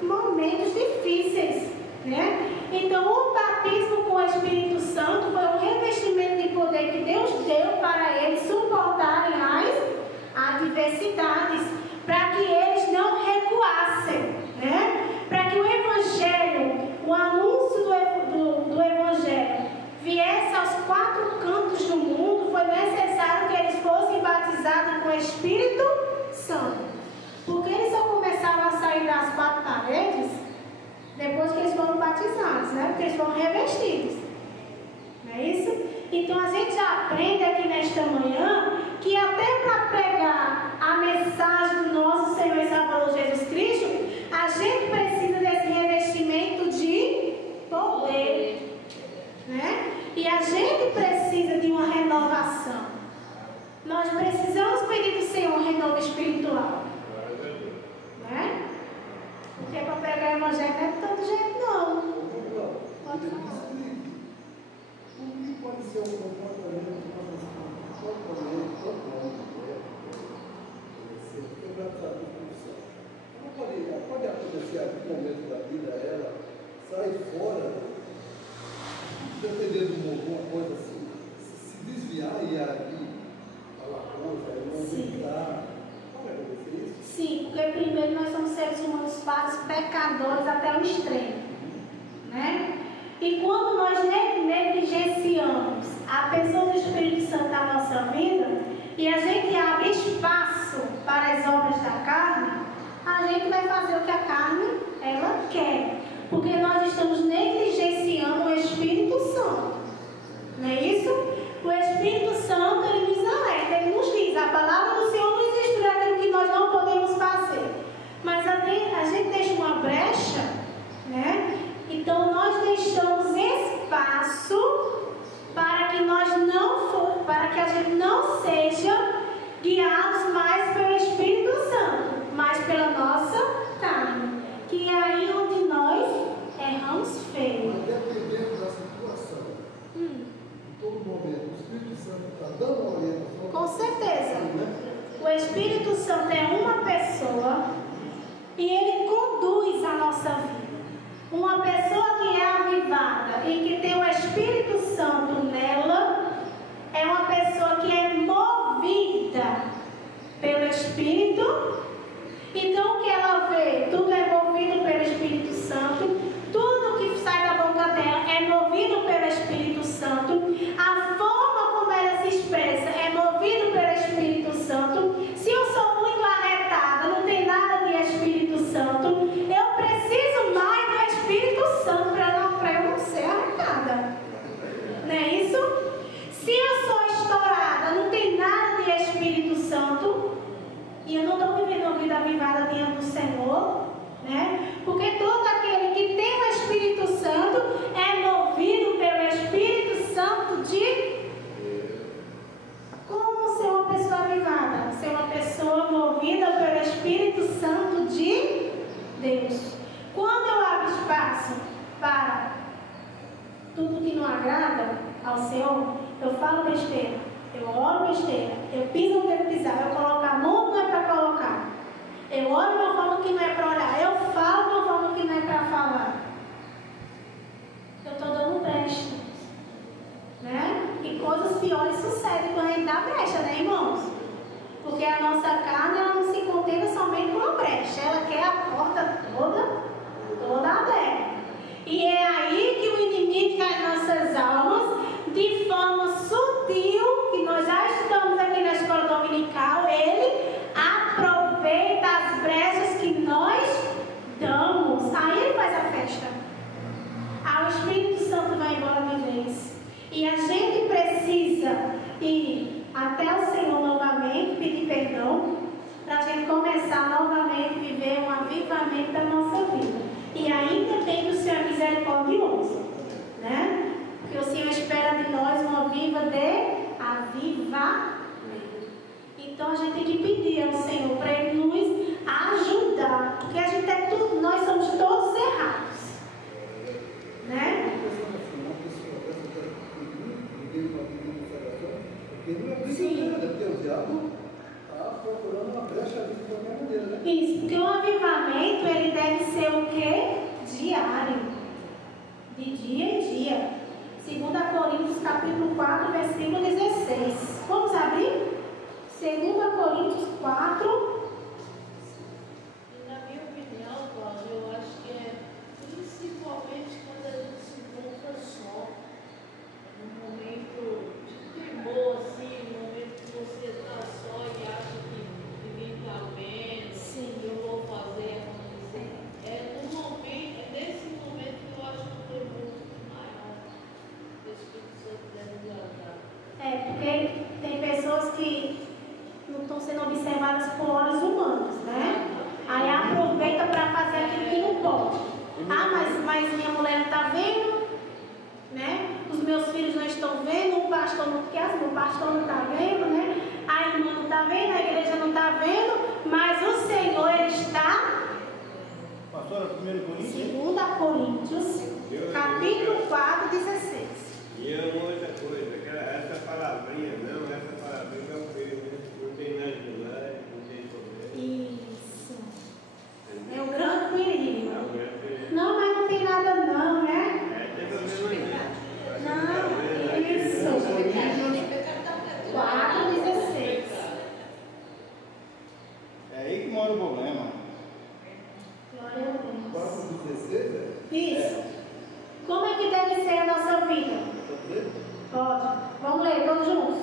momentos difíceis, né? Então, o batismo com o Espírito Santo foi um revestimento de poder que Deus deu para eles suportarem as adversidades, para que eles não recuassem, né? Para que o Evangelho, o anúncio do Evangelho viesse aos 4 cantos do mundo, foi necessário que eles fossem batizados com o Espírito Santo. Porque eles só começaram a sair das 4 paredes depois que eles foram batizados, né? Porque eles foram revestidos. Não é isso? Então a gente já aprende aqui nesta manhã que até para pregar a mensagem do nosso Senhor e Salvador Jesus Cristo, a gente precisa desse revestimento de poder, né? E a gente precisa de uma renovação. Nós precisamos pedir do Senhor um renovo espiritual, né? Porque para pregar o Evangelho não é de todo jeito, não. Pode falar. O que pode ser um comportamento totalmente ser quebrantado pelo céu? Pode acontecer algum momento da vida, ela sai fora, dependendo de alguma coisa assim, se desviar e ali falar coisa, não acreditar. Pode acontecer isso? Sim, porque primeiro nós somos seres humanos falhos, pecadores até o extremo, né? E quando nós negligenciamos a pessoa do Espírito Santo na nossa vida e a gente abre espaço para as obras da carne, a gente vai fazer o que a carne ela quer, porque nós estamos negligenciando o Espírito Santo, não é isso? O Espírito Santo, ele nos alerta, ele nos diz, a palavra do Senhor nos instrui aquilo que nós não podemos fazer, mas a gente deixa uma brecha, né? Então nós deixamos espaço para que a gente não seja guiados mais pelo Espírito Santo, mas pela nossa carne, que é aí onde nós Santo está dando uma orientação. Com certeza. O Espírito Santo é uma pessoa e ele conduz a nossa vida. Uma pessoa que é avivada e que tem o Espírito Santo nela é uma pessoa que é movida pelo Espírito. Então o que ela vê, tudo é movido pelo Espírito Santo. Tudo que sai da boca dela é movido pelo Espírito Santo. A forma como ela se expressa é movido pelo Espírito Santo. Se eu sou muito arretada, não tem nada de Espírito Santo, eu preciso mais do Espírito Santo para eu não ser arretada. Não é isso? Se eu sou estourada, não tem nada de Espírito Santo, e eu não estou vivendo uma vida avivada diante do Senhor, né? Porque todo aquele que tem o Espírito Santo é movido pelo Espírito Santo de... Como ser uma pessoa avivada? Ser uma pessoa movida pelo Espírito Santo de Deus. Quando eu abro espaço para tudo que não agrada ao Senhor, eu falo besteira, eu oro besteira, eu piso onde eu pisar, eu coloco a mão onde não é para colocar, eu oro de uma forma que não é para orar, eu falo de uma forma que não é para falar. Eu estou dando brecha, né? E coisas piores sucedem quando a gente dá brecha, né, irmãos? Porque a nossa carne, ela não se contenta somente com a brecha, ela quer a porta toda aberta. E é aí que o inimigo das nossas almas, de forma sutil, que nós já estamos aqui na escola dominical, ele aproveita as brechas que nós damos. Aí ele faz a festa. Aí o Espírito Santo vai embora de vez. E a gente precisa ir até o Senhor novamente, pedir perdão, para a gente começar novamente a viver um avivamento da nossa vida. E ainda tem que o Senhor é misericordioso, né? Porque o Senhor espera de nós uma vida de avivamento. Então a gente tem que pedir ao Senhor para Ele nos ajudar, porque a gente é tudo, nós somos todos errados, né? Porque não é brincadeira, porque o diabo está procurando uma brecha ali de qualquer maneira, né? Isso, porque o avivamento ele deve ser o quê? Diário, de dia em dia. 2 Coríntios capítulo 4, versículo 16. Vamos abrir? 2 Coríntios 4. Na minha opinião, Cláudia, eu acho que é principalmente quando a gente se encontra só, num momento de temor, assim, num momento que você está só e acha que ninguém está vendo, Sim. eu vou fazer, é nesse momento que eu acho que o temor maior do Espírito Santo deve guardar. Porque tem pessoas que não estão sendo observadas por olhos humanos, né? Aí aproveita para fazer aquilo que não pode. Ah, mas minha mulher não está vendo, né? Os meus filhos não estão vendo, o pastor não quer, o pastor não está vendo, né? A irmã não está vendo, a igreja não está vendo, mas o Senhor ele está. Pastora, 1 Coríntios? 2 Coríntios, capítulo 4, 16. E é uma outra coisa, que essa palavrinha não tem nada de lá, não tem problema. Isso. É o grande perigo. Não, é Não, mas não tem nada não, né? tem problema Não, isso. 4,16. É aí que mora o problema. Glória a Deus. 4,16, né? Isso. Como é que deve ser a nossa vida? Pode. Vamos ler todos juntos.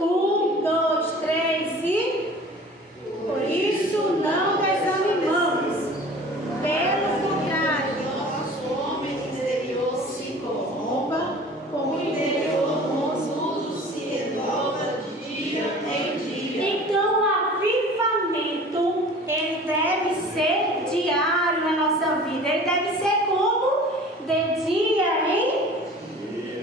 1, 2, 3 e... Por isso não desanimamos. Pelo contrário, Nosso homem interior se corrompa, com o interior confuso se renova de dia em dia. Então, o avivamento, ele deve ser diário na nossa vida. Ele deve ser como? De dia em...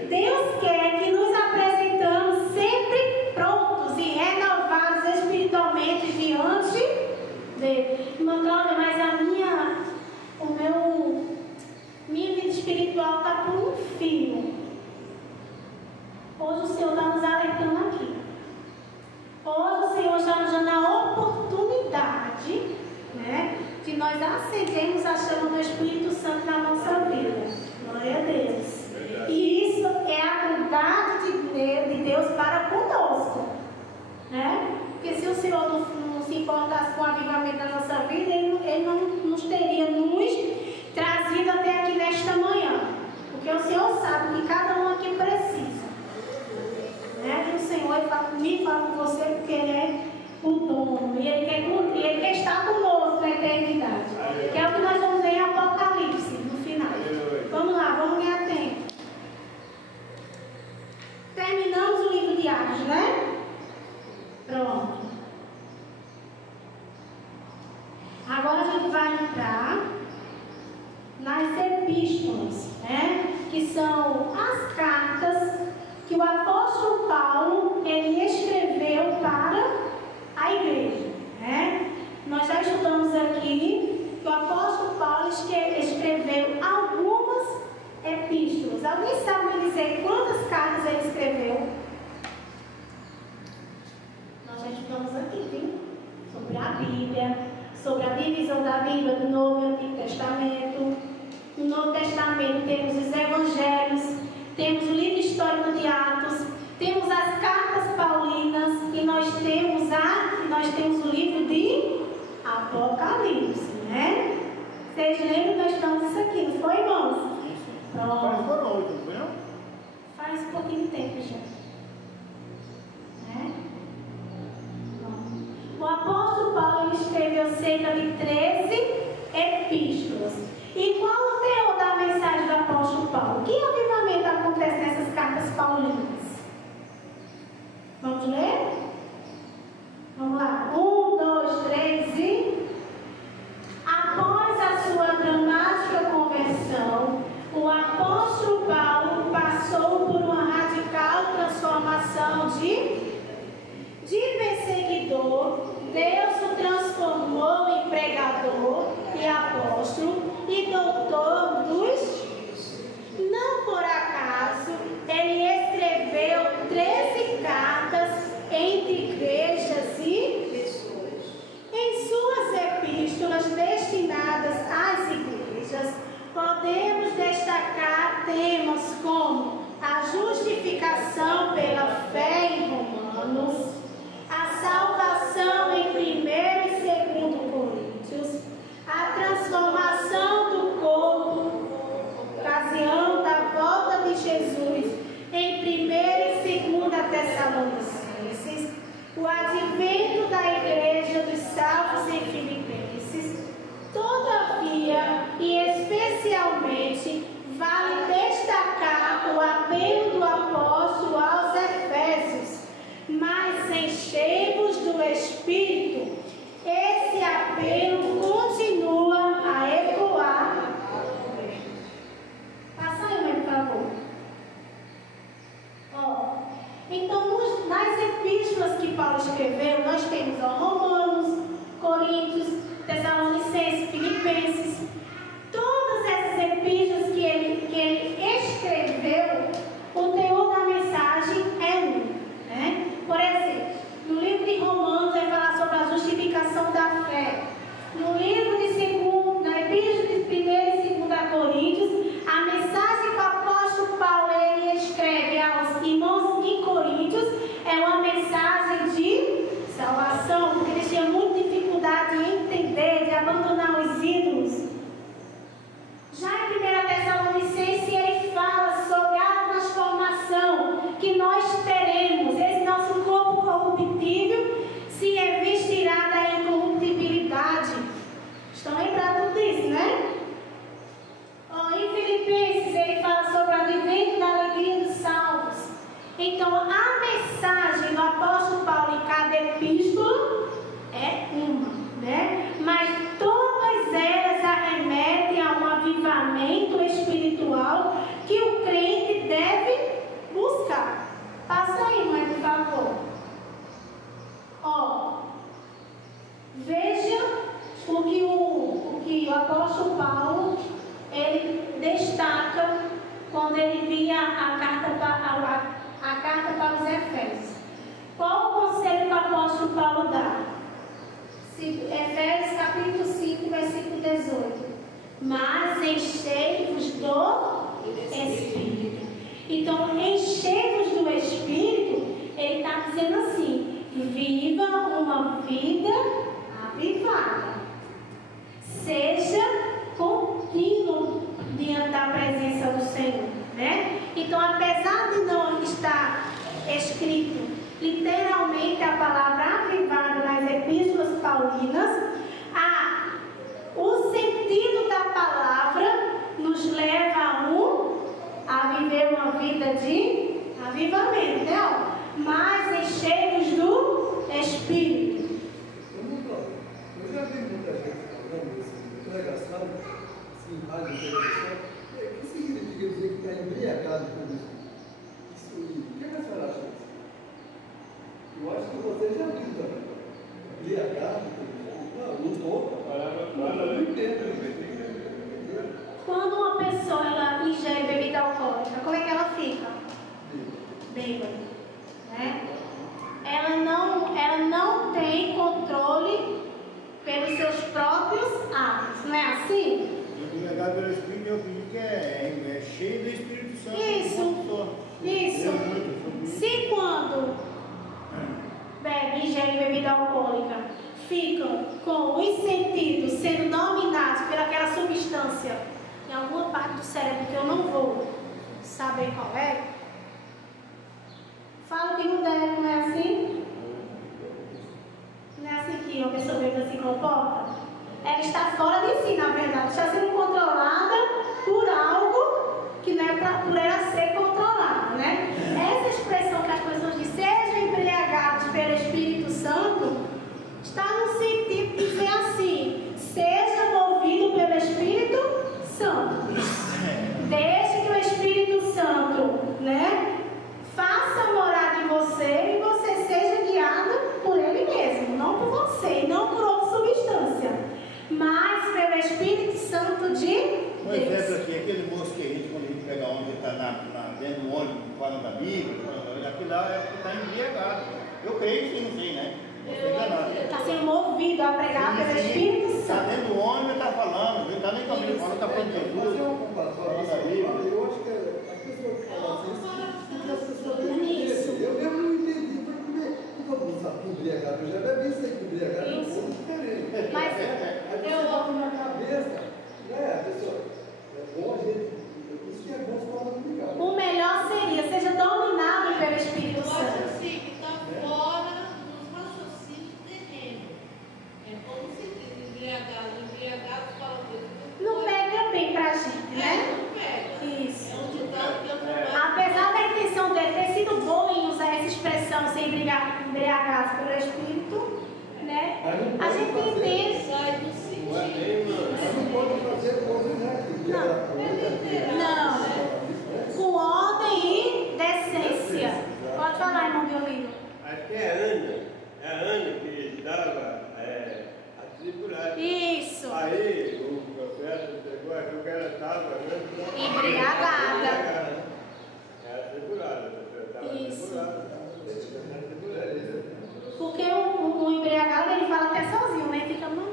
Deus quer que nos apresentamos sempre prontos e renovados espiritualmente diante dele. Irmã Cláudia, mas minha vida espiritual está por um fio. Hoje o Senhor está nos alertando aqui. Hoje o Senhor está nos dando a oportunidade, né, de nós acendermos a chama do Espírito Santo na nossa vida. Glória a Deus. E isso é a vontade de Deus para conosco, né? Porque se o Senhor não se importasse com o avivamento da nossa vida, Ele não nos teria nos trazido até aqui nesta manhã. Porque o Senhor sabe que cada um aqui precisa, né? E o Senhor me fala com você porque Ele é o dono. E Ele quer estar conosco na eternidade. Que é o que nós vamos ver em Apocalipse, no final. Vamos lá, vamos ganhar tempo. Terminamos o livro de Atos, né? Pronto. Agora a gente vai entrar nas epístolas, né? Que são as cartas que o apóstolo Paulo ele escreveu para a igreja, né? Nós já estudamos aqui que o apóstolo Paulo escreveu algumas epístolas. Alguém sabe me dizer quantas cartas ele escreveu? Nós já estudamos aqui, viu? Sobre a Bíblia, sobre a divisão da Bíblia do Novo e Antigo Testamento. No Novo Testamento temos os Evangelhos, temos o livro histórico de Atos, temos as cartas paulinas e nós temos o livro de Apocalipse, né? Vocês lembram? Nós estamos isso aqui, não foi, irmãos? Pronto. Foram 8, não foi não? Faz um pouquinho de tempo já. Né? O apóstolo Paulo ele escreveu cerca de 13 epístolas. E qual o teor da mensagem do apóstolo Paulo? Que avivamento acontece nessas cartas paulinas? Vamos ler? Vamos lá. 1, 2, 3 e... Após a sua dramática conversão, o apóstolo Paulo passou por uma radical transformação de perseguidor. Deus o transformou em pregador e apóstolo e doutor dos... Não por acaso, ele escreveu 13 cartas entre igrejas e pessoas. Em suas epístolas destinadas às igrejas, podemos destacar temas como a justificação pela fé em Romanos, a salvação em 1 e 2 Coríntios, a transformação do corpo, ocasião da volta de Jesus em 1 e 2 Tessalonicenses, o advento da igreja dos salvos em Filipenses. Todavia, e especialmente, vale destacar o apelo do apóstolo aos Efésios, mas enchei-vos do Espírito. Esse apelo continua a ecoar. Passa aí, por favor. Então, nas epístolas que Paulo escreveu, nós temos Romanos, Coríntios, Tessalonicenses, Filipenses. Todas essas epístolas que ele escreveu, o teor da mensagem é um, né? Por exemplo, no livro de Romanos vai falar sobre a justificação da fé. No livro na epístola de 1 e 2 Coríntios, a mensagem que o apóstolo Paulo ele escreve aos irmãos em Coríntios é uma mensagem de salvação, porque eles tinham muita dificuldade em entender, de abandonar os ídolos. Já em 1 Tessalonicenses ele fala sobre a transformação que nós teremos. Esse nosso corpo corruptível se revestirá da incorruptibilidade. Estão lembrados disso, né? Em Filipenses ele fala sobre o advento da alegria dos salvos. Então a mensagem do apóstolo Paulo em cada epístola é uma, né? Mas todas elas arremetem a um avivamento espiritual que o crente deve buscar. Passa aí, mãe, por favor. Veja o que o apóstolo Paulo ele destaca quando ele via a carta a carta para os Efésios. Qual o conselho que o apóstolo Paulo dá? Efésios capítulo 5, versículo 18. Mas enchei-vos do Espírito. Então, enchei-vos do Espírito, ele está dizendo assim: viva uma vida avivada. Seja contínuo diante da presença do Senhor, né? Então, apesar de não estar escrito literalmente a palavra avivada nas epístolas paulinas, o sentido da palavra nos leva a viver uma vida de avivamento, né? Mas encheios do Espírito. Eu já vi muita gente falando isso, pregação, assim, rádio e televisão. O que significa dizer que está embriagado com isso? Isso, o que a senhora acha disso? Eu acho que você já viu também. Embriagado com isso? Não, não estou. Eu não entendo. Quando uma pessoa ela ingere bebida alcoólica, como é que ela fica? Bêbada, né? Ela não tem controle pelos seus próprios atos, não é assim? Embriagado pelo Espírito, eu pedi que é cheio do Espírito Santo. Isso. Se quando ingere bebida alcoólica, ficam com os sentidos sendo dominados por aquela substância em alguma parte do cérebro que eu não vou saber qual é, fala que não deve, não é assim? Não é assim que uma pessoa bêbada se comporta? Ela está fora de si, na verdade, está sendo controlada por algo que não é por ela ser controlada, né? Essa expressão que as pessoas dizem, sejam embriagados pelo Espírito Santo, está no sentido de dizer assim: seja movido pelo Espírito Santo. Deixe que o Espírito Santo, né, faça morada em você e você seja guiado por Ele mesmo, não por você e não por outra substância, mas pelo Espírito Santo de Deus. Um exemplo aqui, aquele moço que a gente, quando a gente pega onde ele está dentro do ônibus, falando da Bíblia, aquilo lá é que está embriagado. Eu creio que não sei, né? Está sendo movido a pregar pelo Espírito Santo. Está dentro do ônibus e está falando, ele está nem cabelo falando, está falando de Jesus. Eu acho que as pessoas que falam assim, porque as pessoas têm que entender. Eu mesmo não entendi, porque vamos usar embriagado. Eu já bebi isso aqui, embriagado, é um pouco diferente. Mas a pessoa bota na cabeça, né? A pessoa, é bom a gente, isso que é bom se fala obrigado. o melhor seria, seja dominado pelo Espírito Eu acho Santo. assim, que está fora dos raciocínios terrenos. É como se diz, embriagado fala coisa. Não pega bem pra gente, né? Não pega. Isso. É um ditado que eu trabalho. Apesar da intenção dele ter sido boa em usar essa expressão, ser embriagados pelo Espírito, né? A gente entende. Sai do sentido. Mas não pode fazer coisa, né? Não. Com ordem e decência. Pode falar, irmão Diolinho. Acho que é a Ana que estava a discipular. Isso. Aí o profeta chegou, achou que ela estava Embriagada. Era discipulada, estava Isso. discipulada. Porque o embriagado, ele fala até sozinho, né? Fica, não,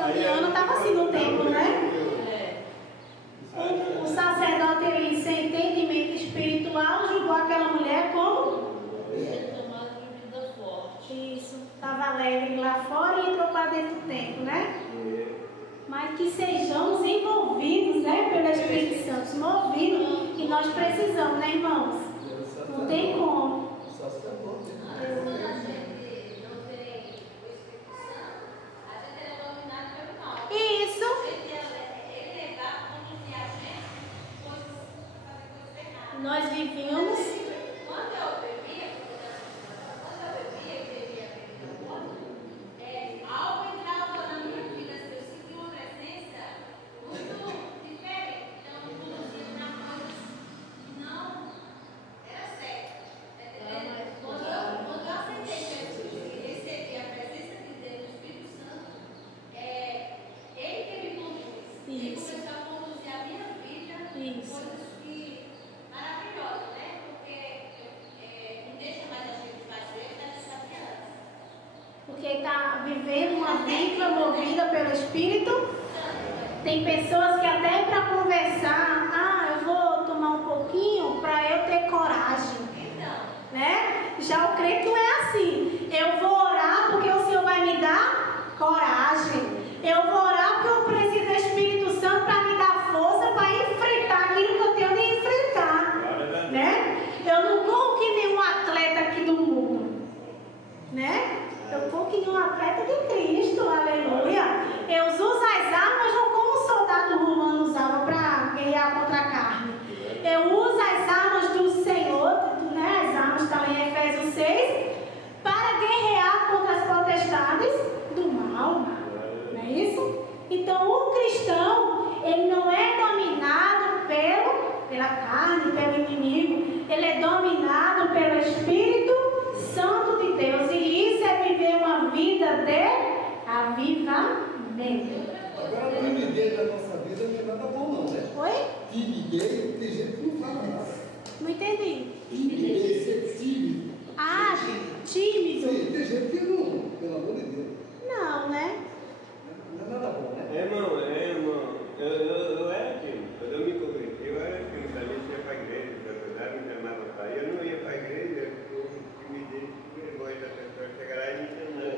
a Ana estava assim no templo, né? O sacerdote, ele, sem entendimento espiritual, julgou aquela mulher como? Tomar bebida forte. Isso, estava alegre lá fora e entrou para dentro do templo, né? Mas que sejamos envolvidos, né, pelo Espírito Santo, movidos, que nós precisamos, né, irmãos? Não tem como. Isso. Nós vivíamos. Quando eu bebia, algo entrava na minha vida, eu senti uma presença muito diferente. Então, eu conduzia na coisa que não era certo. Tem pessoas que até para conversar, eu vou tomar um pouquinho para eu ter coragem. Né? Já o crente não é assim. Eu vou orar porque o Senhor vai me dar coragem. Eu vou orar porque eu preciso do Espírito Santo para me dar força para enfrentar aquilo que eu tenho de enfrentar. Né? Eu não corro que nenhum atleta aqui do mundo. Né? Eu corro que nenhum atleta de Cristo. Aleluia. Eu uso as armas não como o soldado romano usava para guerrear contra a carne. Eu uso as armas do Senhor, né? As armas também em Efésios 6, para guerrear contra as potestades do mal. Não é isso? Então, o cristão, ele não é dominado pela carne, pelo inimigo. Ele é dominado pelo Espírito Santo de Deus. E isso é viver uma vida de avivamento. Agora, o timidez da nossa vida não é nada bom, não, né? Oi? Timidez, tem gente que não fala nada. Não entendi. Timidez, ser tímido. Ah, tímido. Sim, tem gente que não, pelo amor de Deus. Não, né? Não é nada bom, né? Irmão, eu era tímido. Quando eu me converti, eu era tímido. A gente ia para a igreja, me chamava para ir. Eu não ia para a igreja, eu me dei vergonha da pessoa chegar lá e me chamar.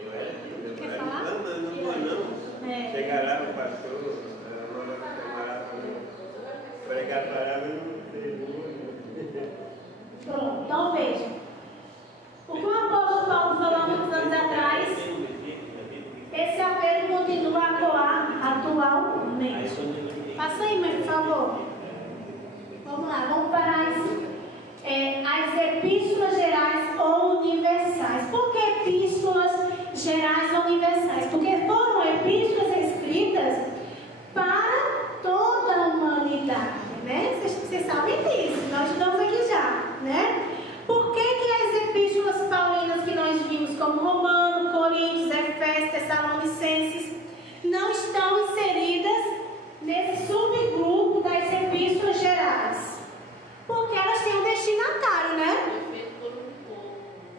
Eu era tímido. Quer falar? Não vou não. É. Chegar lá, o pastor, manda para camarada pregar a palavra, eu não sei. Pronto, então veja. O que o apóstolo Paulo falou há muitos anos atrás, esse apelo continua a coar atualmente. Passa aí, mãe, por favor. Vamos lá, vamos para as epístolas gerais ou universais. Por que epístolas gerais ou universais? Porque foram epístolas escritas para toda a humanidade, né? Vocês sabem disso, nós estamos aqui já, né? Por que as epístolas paulinas que nós vimos, como Romanos, Coríntios, Efésios, Tessalonicenses, não estão inseridas nesse subgrupo das epístolas gerais? Porque elas têm um destinatário, né?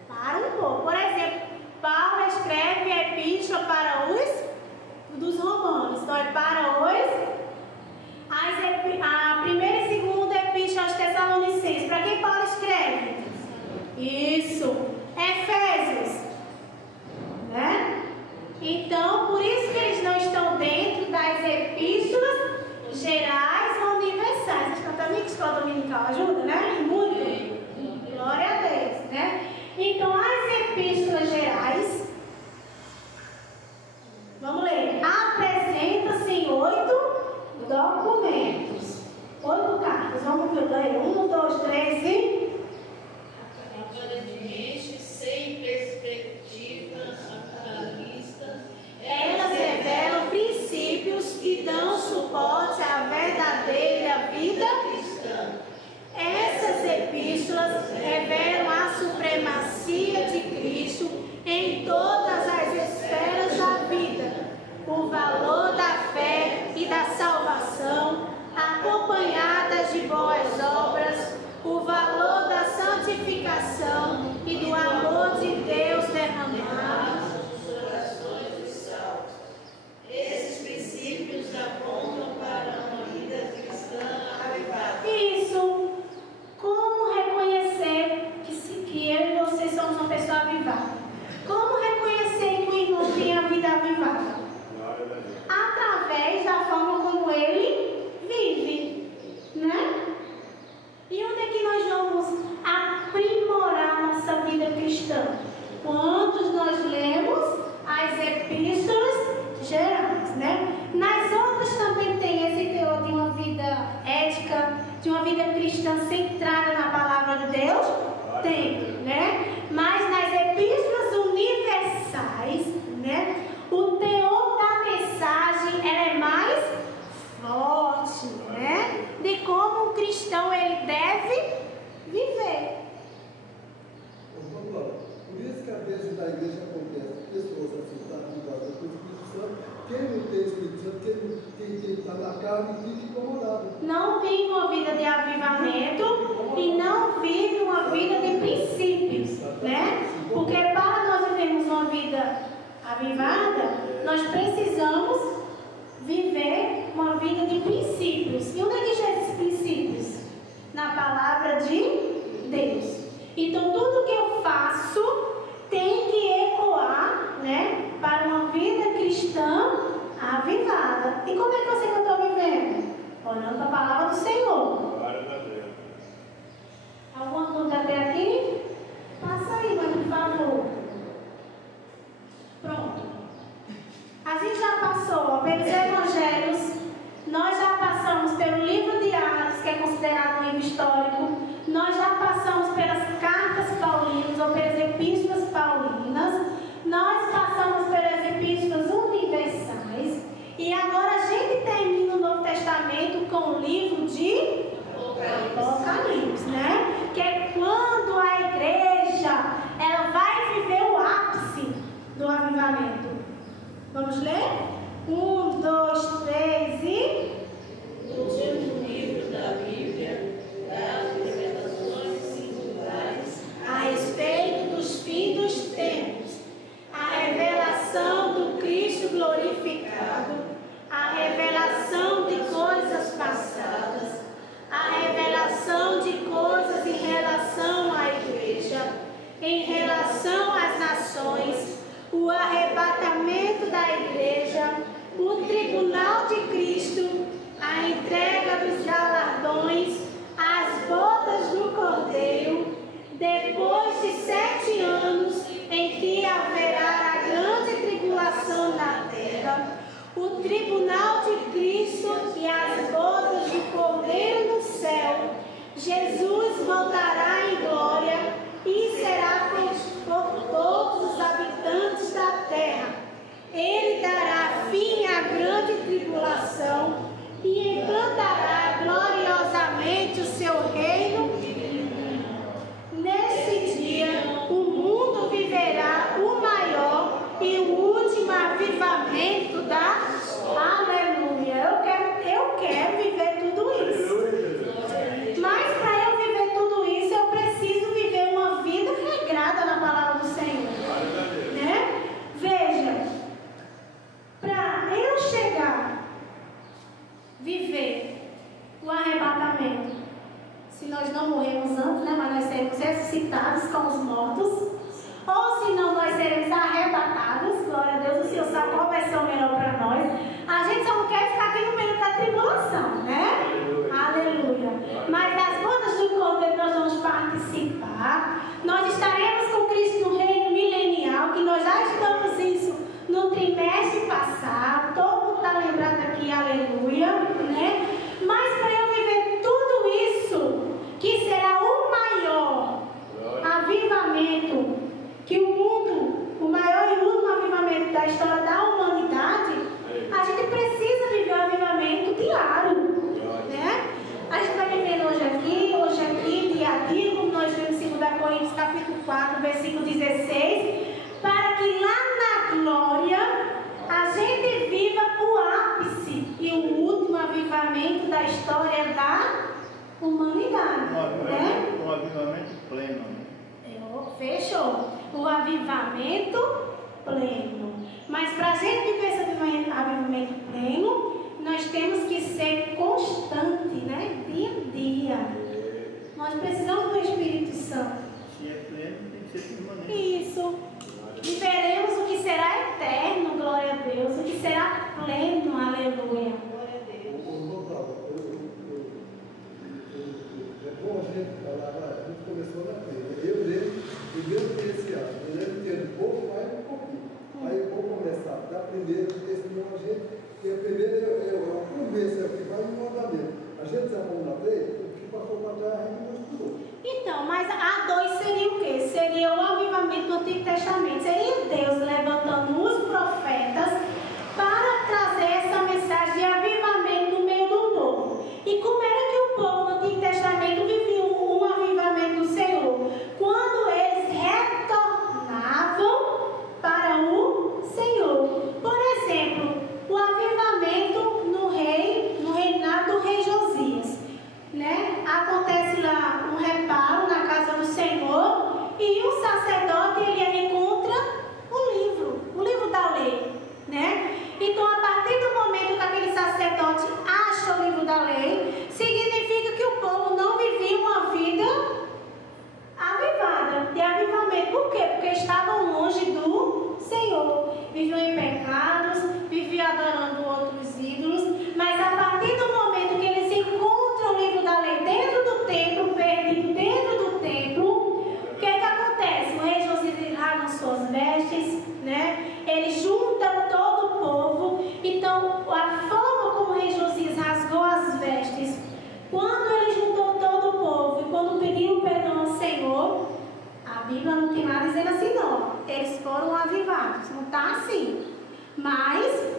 Para um povo. Por exemplo, Paulo escreve a epístola para os dos romanos. Então, é para a primeira e segunda epístola aos Tessalonicenses. Para quem Paulo escreve? Isso. Efésios. Né? Então, por isso que eles não estão dentro das epístolas gerais ou universais. Acho que também que escola dominical ajuda, né? Muito. Glória a Deus, né? Então, as epístolas gerais, vamos ler, apresenta-se em 8 documentos, 8 cartas. Vamos ler 1, 2, 3 e... Aparentemente, sem perspectiva realista, Elas revelam princípios que dão suporte à verdadeira vida cristã. Essas epístolas revelam a supremacia de Cristo em todas as esferas da vida, o valor da fé e da salvação, acompanhadas de boas obras, o valor da santificação e do amor de Deus derramado. esses princípios apontam para uma vida cristã avivada. Isso. Como reconhecer que eu e você somos uma pessoa avivada? Como reconhecer que o irmão tem a vida avivada? Através da forma como ele vive, né? E onde é que nós vamos aprimorar nossa vida cristã? Quando nós lemos as epístolas gerais, né? Nas outras também tem esse teor de uma vida ética, de uma vida cristã centrada na palavra de Deus? Tem, né? Mas nas epístolas universais, né? O teor da mensagem ela é mais forte, né? De como um cristão ele deve viver. Vamos lá. Por isso que a vezes na igreja acontece pessoas assim, está ligadas com o Espírito Santo, quem não tem Espírito Santo, quem está na carne, fica incomodado. Não vive uma vida de avivamento e não vive uma vida de princípios, né? Porque para nós vivermos uma vida avivada, nós precisamos viver uma vida de princípios. E onde é que estão esses princípios? Na palavra de Deus. Então, tudo que eu faço tem que ecoar, né, para uma vida cristã avivada. E como é que eu sei que eu estou vivendo? Olhando para a palavra do Senhor. Alguma dúvida até aqui? Passa aí, mas por favor. Pronto. A gente já passou pelos evangelhos, nós já passamos pelo livro de Atos, que é considerado um livro histórico, nós já passamos pelas cartas paulinas ou pelas epístolas paulinas, nós passamos pelas epístolas universais e agora a gente termina o Novo Testamento com o livro de Apocalipse, né? Que é quando a igreja ela vai viver o ápice do avivamento. Vamos ler? 1, 2, 3 e... No último livro da Bíblia, das revelações singulares a respeito dos fins dos tempos, a revelação do Cristo glorificado, a revelação de coisas passadas, a revelação de coisas em relação à igreja, em relação às nações, o arrebatamento da igreja, o tribunal de Cristo, a entrega dos galardões, as bodas do Cordeiro, depois de 7 anos em que haverá a grande tribulação na terra, o tribunal de Cristo e as bodas do Cordeiro no céu, Jesus voltará em glória e será por todos os habitantes da terra. Ele dará fim à grande tribulação e implantará gloriosamente o seu reino. Nesse dia, o mundo viverá o maior e o último avivamento da aleluia. Eu quero viver tudo isso. Mas para eu viver tudo isso, eu preciso viver uma vida regrada na palavra do Senhor. Né? Veja, para eu chegar, viver o arrebatamento, se nós não morremos antes, né, mas nós seremos ressuscitados com os mortos, ou se não, nós seremos arrebatados, glória a Deus, o Senhor sabe qual vai ser o melhor para nós. A gente só não quer ficar aqui no meio da tribulação, né? Aleluia. Mas das bodas do Cordeiro nós vamos participar. Nós estaremos com Cristo no reino milenial, que nós já estamos isso no trimestre passado. Todo mundo está lembrado aqui, aleluia, né? Mas para eu viver tudo isso, que será o maior avivamento que o mundo, o maior e último avivamento da história da humanidade, a gente precisa viver o avivamento diário, né? A gente vai vivendo hoje aqui, dia a dia, como nós vemos em 2 Coríntios capítulo 4, versículo 16, para que lá na glória a gente viva o ápice e o último avivamento da história da humanidade. Um avivamento pleno. Fechou. O avivamento pleno. Mas para a gente viver esse avivamento pleno, nós temos que ser constante, né? Dia a dia. Nós precisamos do Espírito Santo. Se é pleno, tem que ser permanente. Isso. Viveremos o que será eterno, glória a Deus. O que será pleno, aleluia. Glória a Deus. É bom a gente falar, a gente começou na frente. Eu lembro desse ano, eu lembro de ter pouco, mais um pouquinho. Aí eu vou começar da primeira, desse meu agente, que a primeira eu convenço aqui, vai no mandamento. A gente se arrumou na frente, o que passou para trás, a gente não estudou. Então, mas a 2 seria o quê? Seria o avivamento do Antigo Testamento. Seria Deus levantando os profetas para trazer essa mensagem de avivamento no meio do povo. E como era que o povo no Antigo Testamento vivia um avivamento do Senhor? Quando eles retornavam para o Senhor. Por exemplo, o avivamento no reinado do rei Josias, né? Acontece lá um reparo na casa do Senhor e o sacerdote ele encontra o livro da Bíblia não tem nada dizendo assim, não. Eles foram avivados. Não está assim. Mas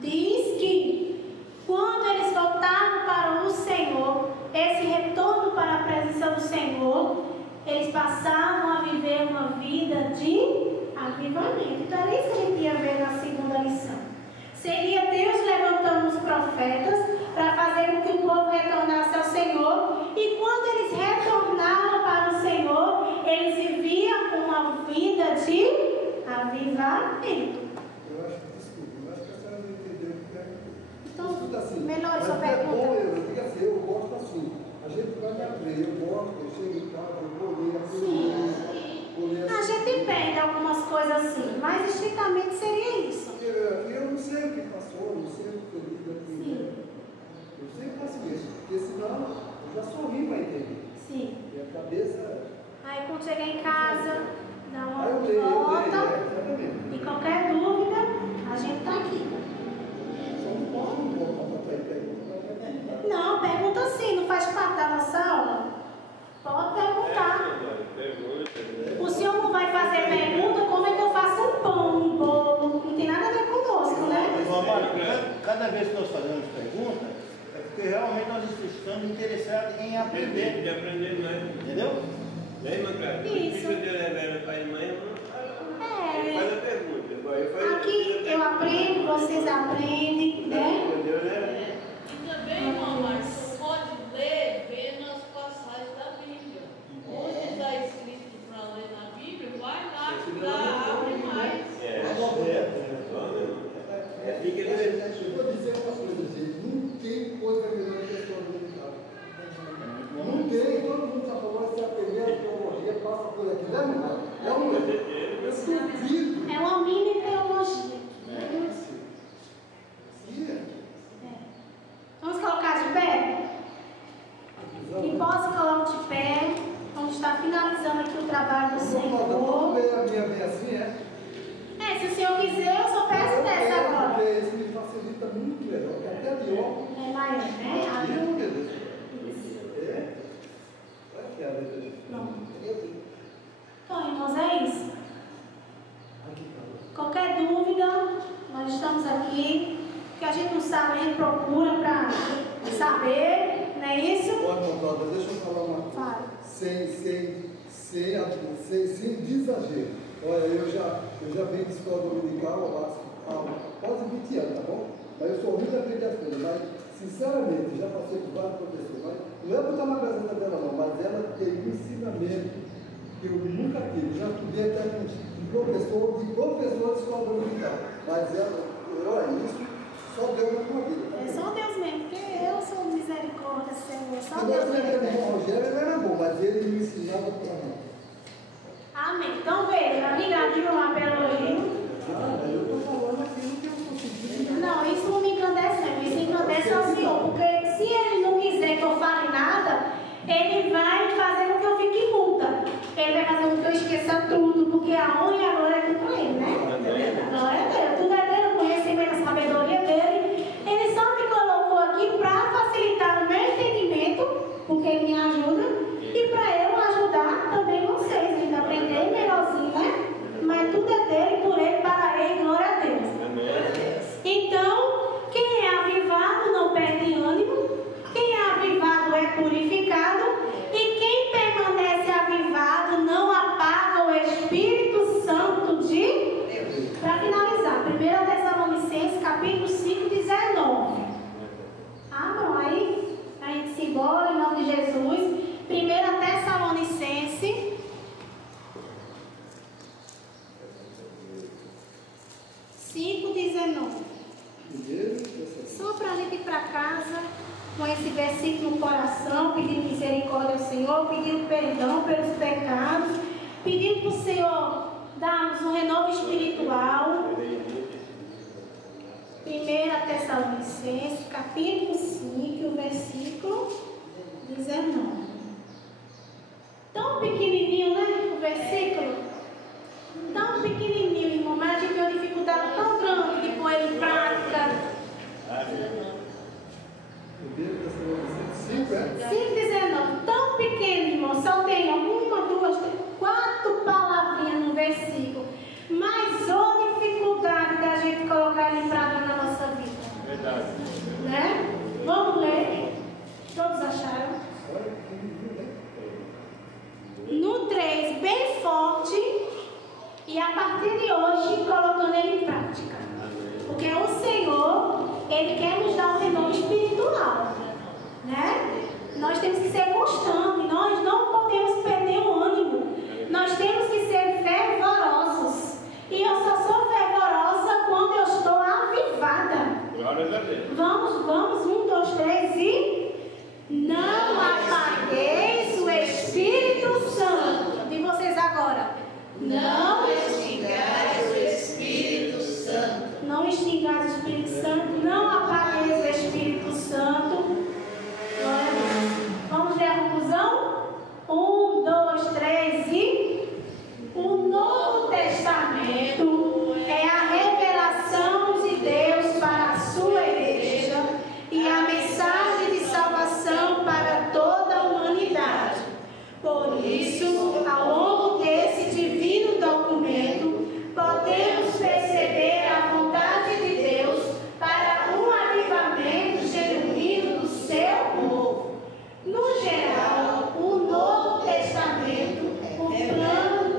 diz que quando eles voltavam para o Senhor, esse retorno para a presença do Senhor, eles passavam a viver uma vida de avivamento. Então era isso que a gente ia ver na segunda lição. Seria Deus levantando os profetas para fazer com que o povo retornasse ao Senhor. E quando eles retornaram para o Senhor, eles viviam uma vida de avivamento. Eu acho que a senhora não entendeu o que é. Então, Assim, melhor sua mas pergunta. É bom, eu digo assim, eu gosto assim. A gente vai me abrir, eu gosto, eu chego em casa, eu vou ler assim. A gente pede algumas coisas assim, mas estritamente seria isso. Eu não sei o que passou, não sei o que eu digo aqui. Né? Eu sempre faço isso, porque senão eu já sorri para entender. Sim. E a cabeça. Aí quando chegar em casa, dá uma Eu leio, volta. exatamente. E qualquer dúvida, a gente está aqui. Só não posso voltar para pergunta. Não, pergunta sim, não faz parte da nossa aula? Pode perguntar. O senhor não vai fazer pergunta, como é que eu faço um pão, um bolo? Não tem nada a ver conosco, né? Irmão Amaro, cada vez que nós fazemos perguntas, é porque realmente nós estamos interessados em aprender. De aprender mais. Entendeu? Né, irmã Clara? Isso. O filho dele é pai e mãe, ele faz a pergunta. Aqui eu aprendo, vocês aprendem, né? E também, irmão Márcio, pode ler vendo as passagens da Bíblia. Onde está escrito para ler na Bíblia, vai lá, que dá, abre mais. Eu vou dizer uma coisa, gente. Não tem coisa melhor que a questão dominical. Não tem, todo mundo já falou, se aprender a teologia, passa por aqui, né, meu irmão? É um duvido. É uma mini teologia. Vamos colocar de pé? E posso colocar de pé. Vamos estar finalizando aqui o trabalho do Senhor. Vamos ler a minha bem assim, é? Se o senhor quiser, eu só peço dessa agora. Porque isso me facilita muito melhor, porque até de óculos. É maior, né? Pronto. Então, irmãos, é isso. Qualquer dúvida, nós estamos aqui. O que a gente não sabe, a gente procura para saber, não é isso? Pode, Montada, deixa eu falar uma coisa. Fala. Sem exagero. Olha, eu já vim de escola dominical há quase 20 anos, tá bom? Mas eu sou ruim de aprender as coisas, mas, sinceramente, já passei por vários professores, mas não é botar na presença dela não, mas ela tem um ensinamento que eu nunca tive. Já estudei até com um professor de escola dominical, mas ela, olha, isso só Deus na minha vida. Tá? É só Deus mesmo, porque eu sou misericórdia, Senhor. Só Agora, Deus mesmo. o irmão Rogério ele era bom, mas ele me ensinava para mim. Amém. Então veja, obrigadinho lá pelo elogio. Eu estou falando aquilo que eu consegui. Não, isso não me encandece, não. Isso encandece ao Senhor. Porque se Ele não quiser que eu fale nada, Ele vai fazer com que eu fique muda. Ele vai fazer com que eu esqueça tudo. Porque a honra e a glória é tudo para Ele, né? Glória a Deus. Tudo é dele, o conhecimento, a sabedoria dele. Ele só me colocou aqui para facilitar o meu entendimento, porque Ele me ajuda. E para eu ajudar também vocês. A gente aprender melhorzinho, né? Mas tudo é dele, por ele, para ele, glória a Deus. Então, quem é avivado não perde ânimo. Quem é avivado é purificado. E quem permanece avivado não apaga o Espírito Santo de Deus. Para finalizar, 1 Tessalonicenses, capítulo 5, 19. Não, aí a gente se embora em nome de Jesus. 1 Tessalonicenses 5:19. Só para a gente ir para casa com esse versículo no coração, pedindo misericórdia ao Senhor, pedindo perdão pelos pecados, pedindo para o Senhor dar-nos um renovo espiritual. 1 Tessalonicenses, capítulo 5, versículo 19. Tão pequenininho, né? O versículo. Tão pequenininho, irmão, mas a gente tem uma dificuldade tão grande de pôr ele em prática. 5:19. Tão pequeno, irmão. Só tem 1, 2, 3, 4 temos que ser constantes, nós não podemos perder o ânimo. Nós temos que ser fervorosos. E eu só sou fervorosa quando eu estou avivada. Glórias a Deus. Vamos, 1, 2, 3 e... Não apagueis o Espírito Santo. De vocês agora. Não extingais o Espírito Santo. Não extingais o Espírito Santo. Não apagueis o Espírito Santo. Glória a Deus. Vamos ver a conclusão? 1, 2, 3 e... O Novo Testamento é a revelação de Deus para a sua igreja e a mensagem de salvação para toda a humanidade. Por isso, ao longo desse divino documento, podemos perceber a vontade de Deus para um avivamento genuíno do seu povo. No geral, o Novo Testamento, o plano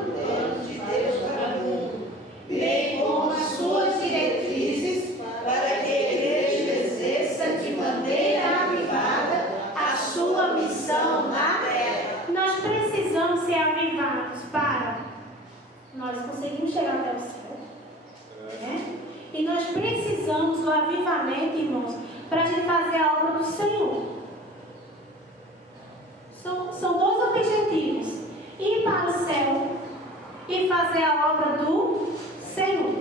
de Deus para o mundo, bem como as suas diretrizes para que a igreja exerça de maneira avivada a sua missão na terra. Nós precisamos ser avivados para nós conseguirmos chegar até o céu, né? E nós precisamos do avivamento, irmãos, para a gente fazer a obra do Senhor. São dois objetivos: ir para o céu e fazer a obra do Senhor.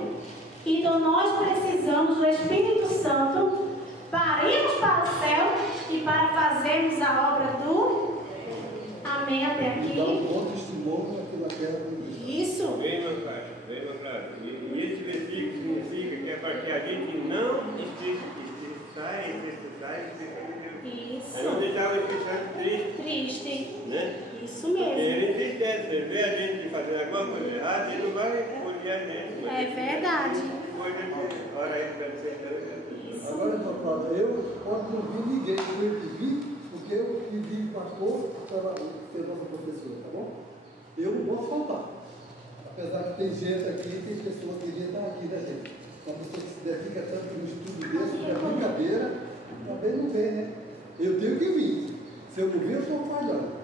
Então nós precisamos do Espírito Santo para irmos para o céu e para fazermos a obra do... Amém até Dá um aqui? bom testemunho naquela terra do Cristo. Isso. Bem, meu pai, bem, meu pai. E esse versículo significa que é para que a gente não sai de Deus. Isso. Aí não deixar o Espírito Santo triste, Triste. né? Isso Porque mesmo. ele entristece, ele vê a gente fazendo alguma coisa errada, ele não vai escolher a gente. Mas É verdade. Depois ele ora aí para você. Isso. Agora, meu padre, eu pode não vir ninguém, eu que vim, porque eu que vim pastor para ser nosso professor, tá bom? Eu não posso faltar. Apesar que tem gente aqui, tem pessoas que queriam estar aqui, né, gente? Uma pessoa que se dedica tanto no estudo desse, que é brincadeira, também não vem, né? Eu tenho que vir. Se eu não vir, eu estou falhando.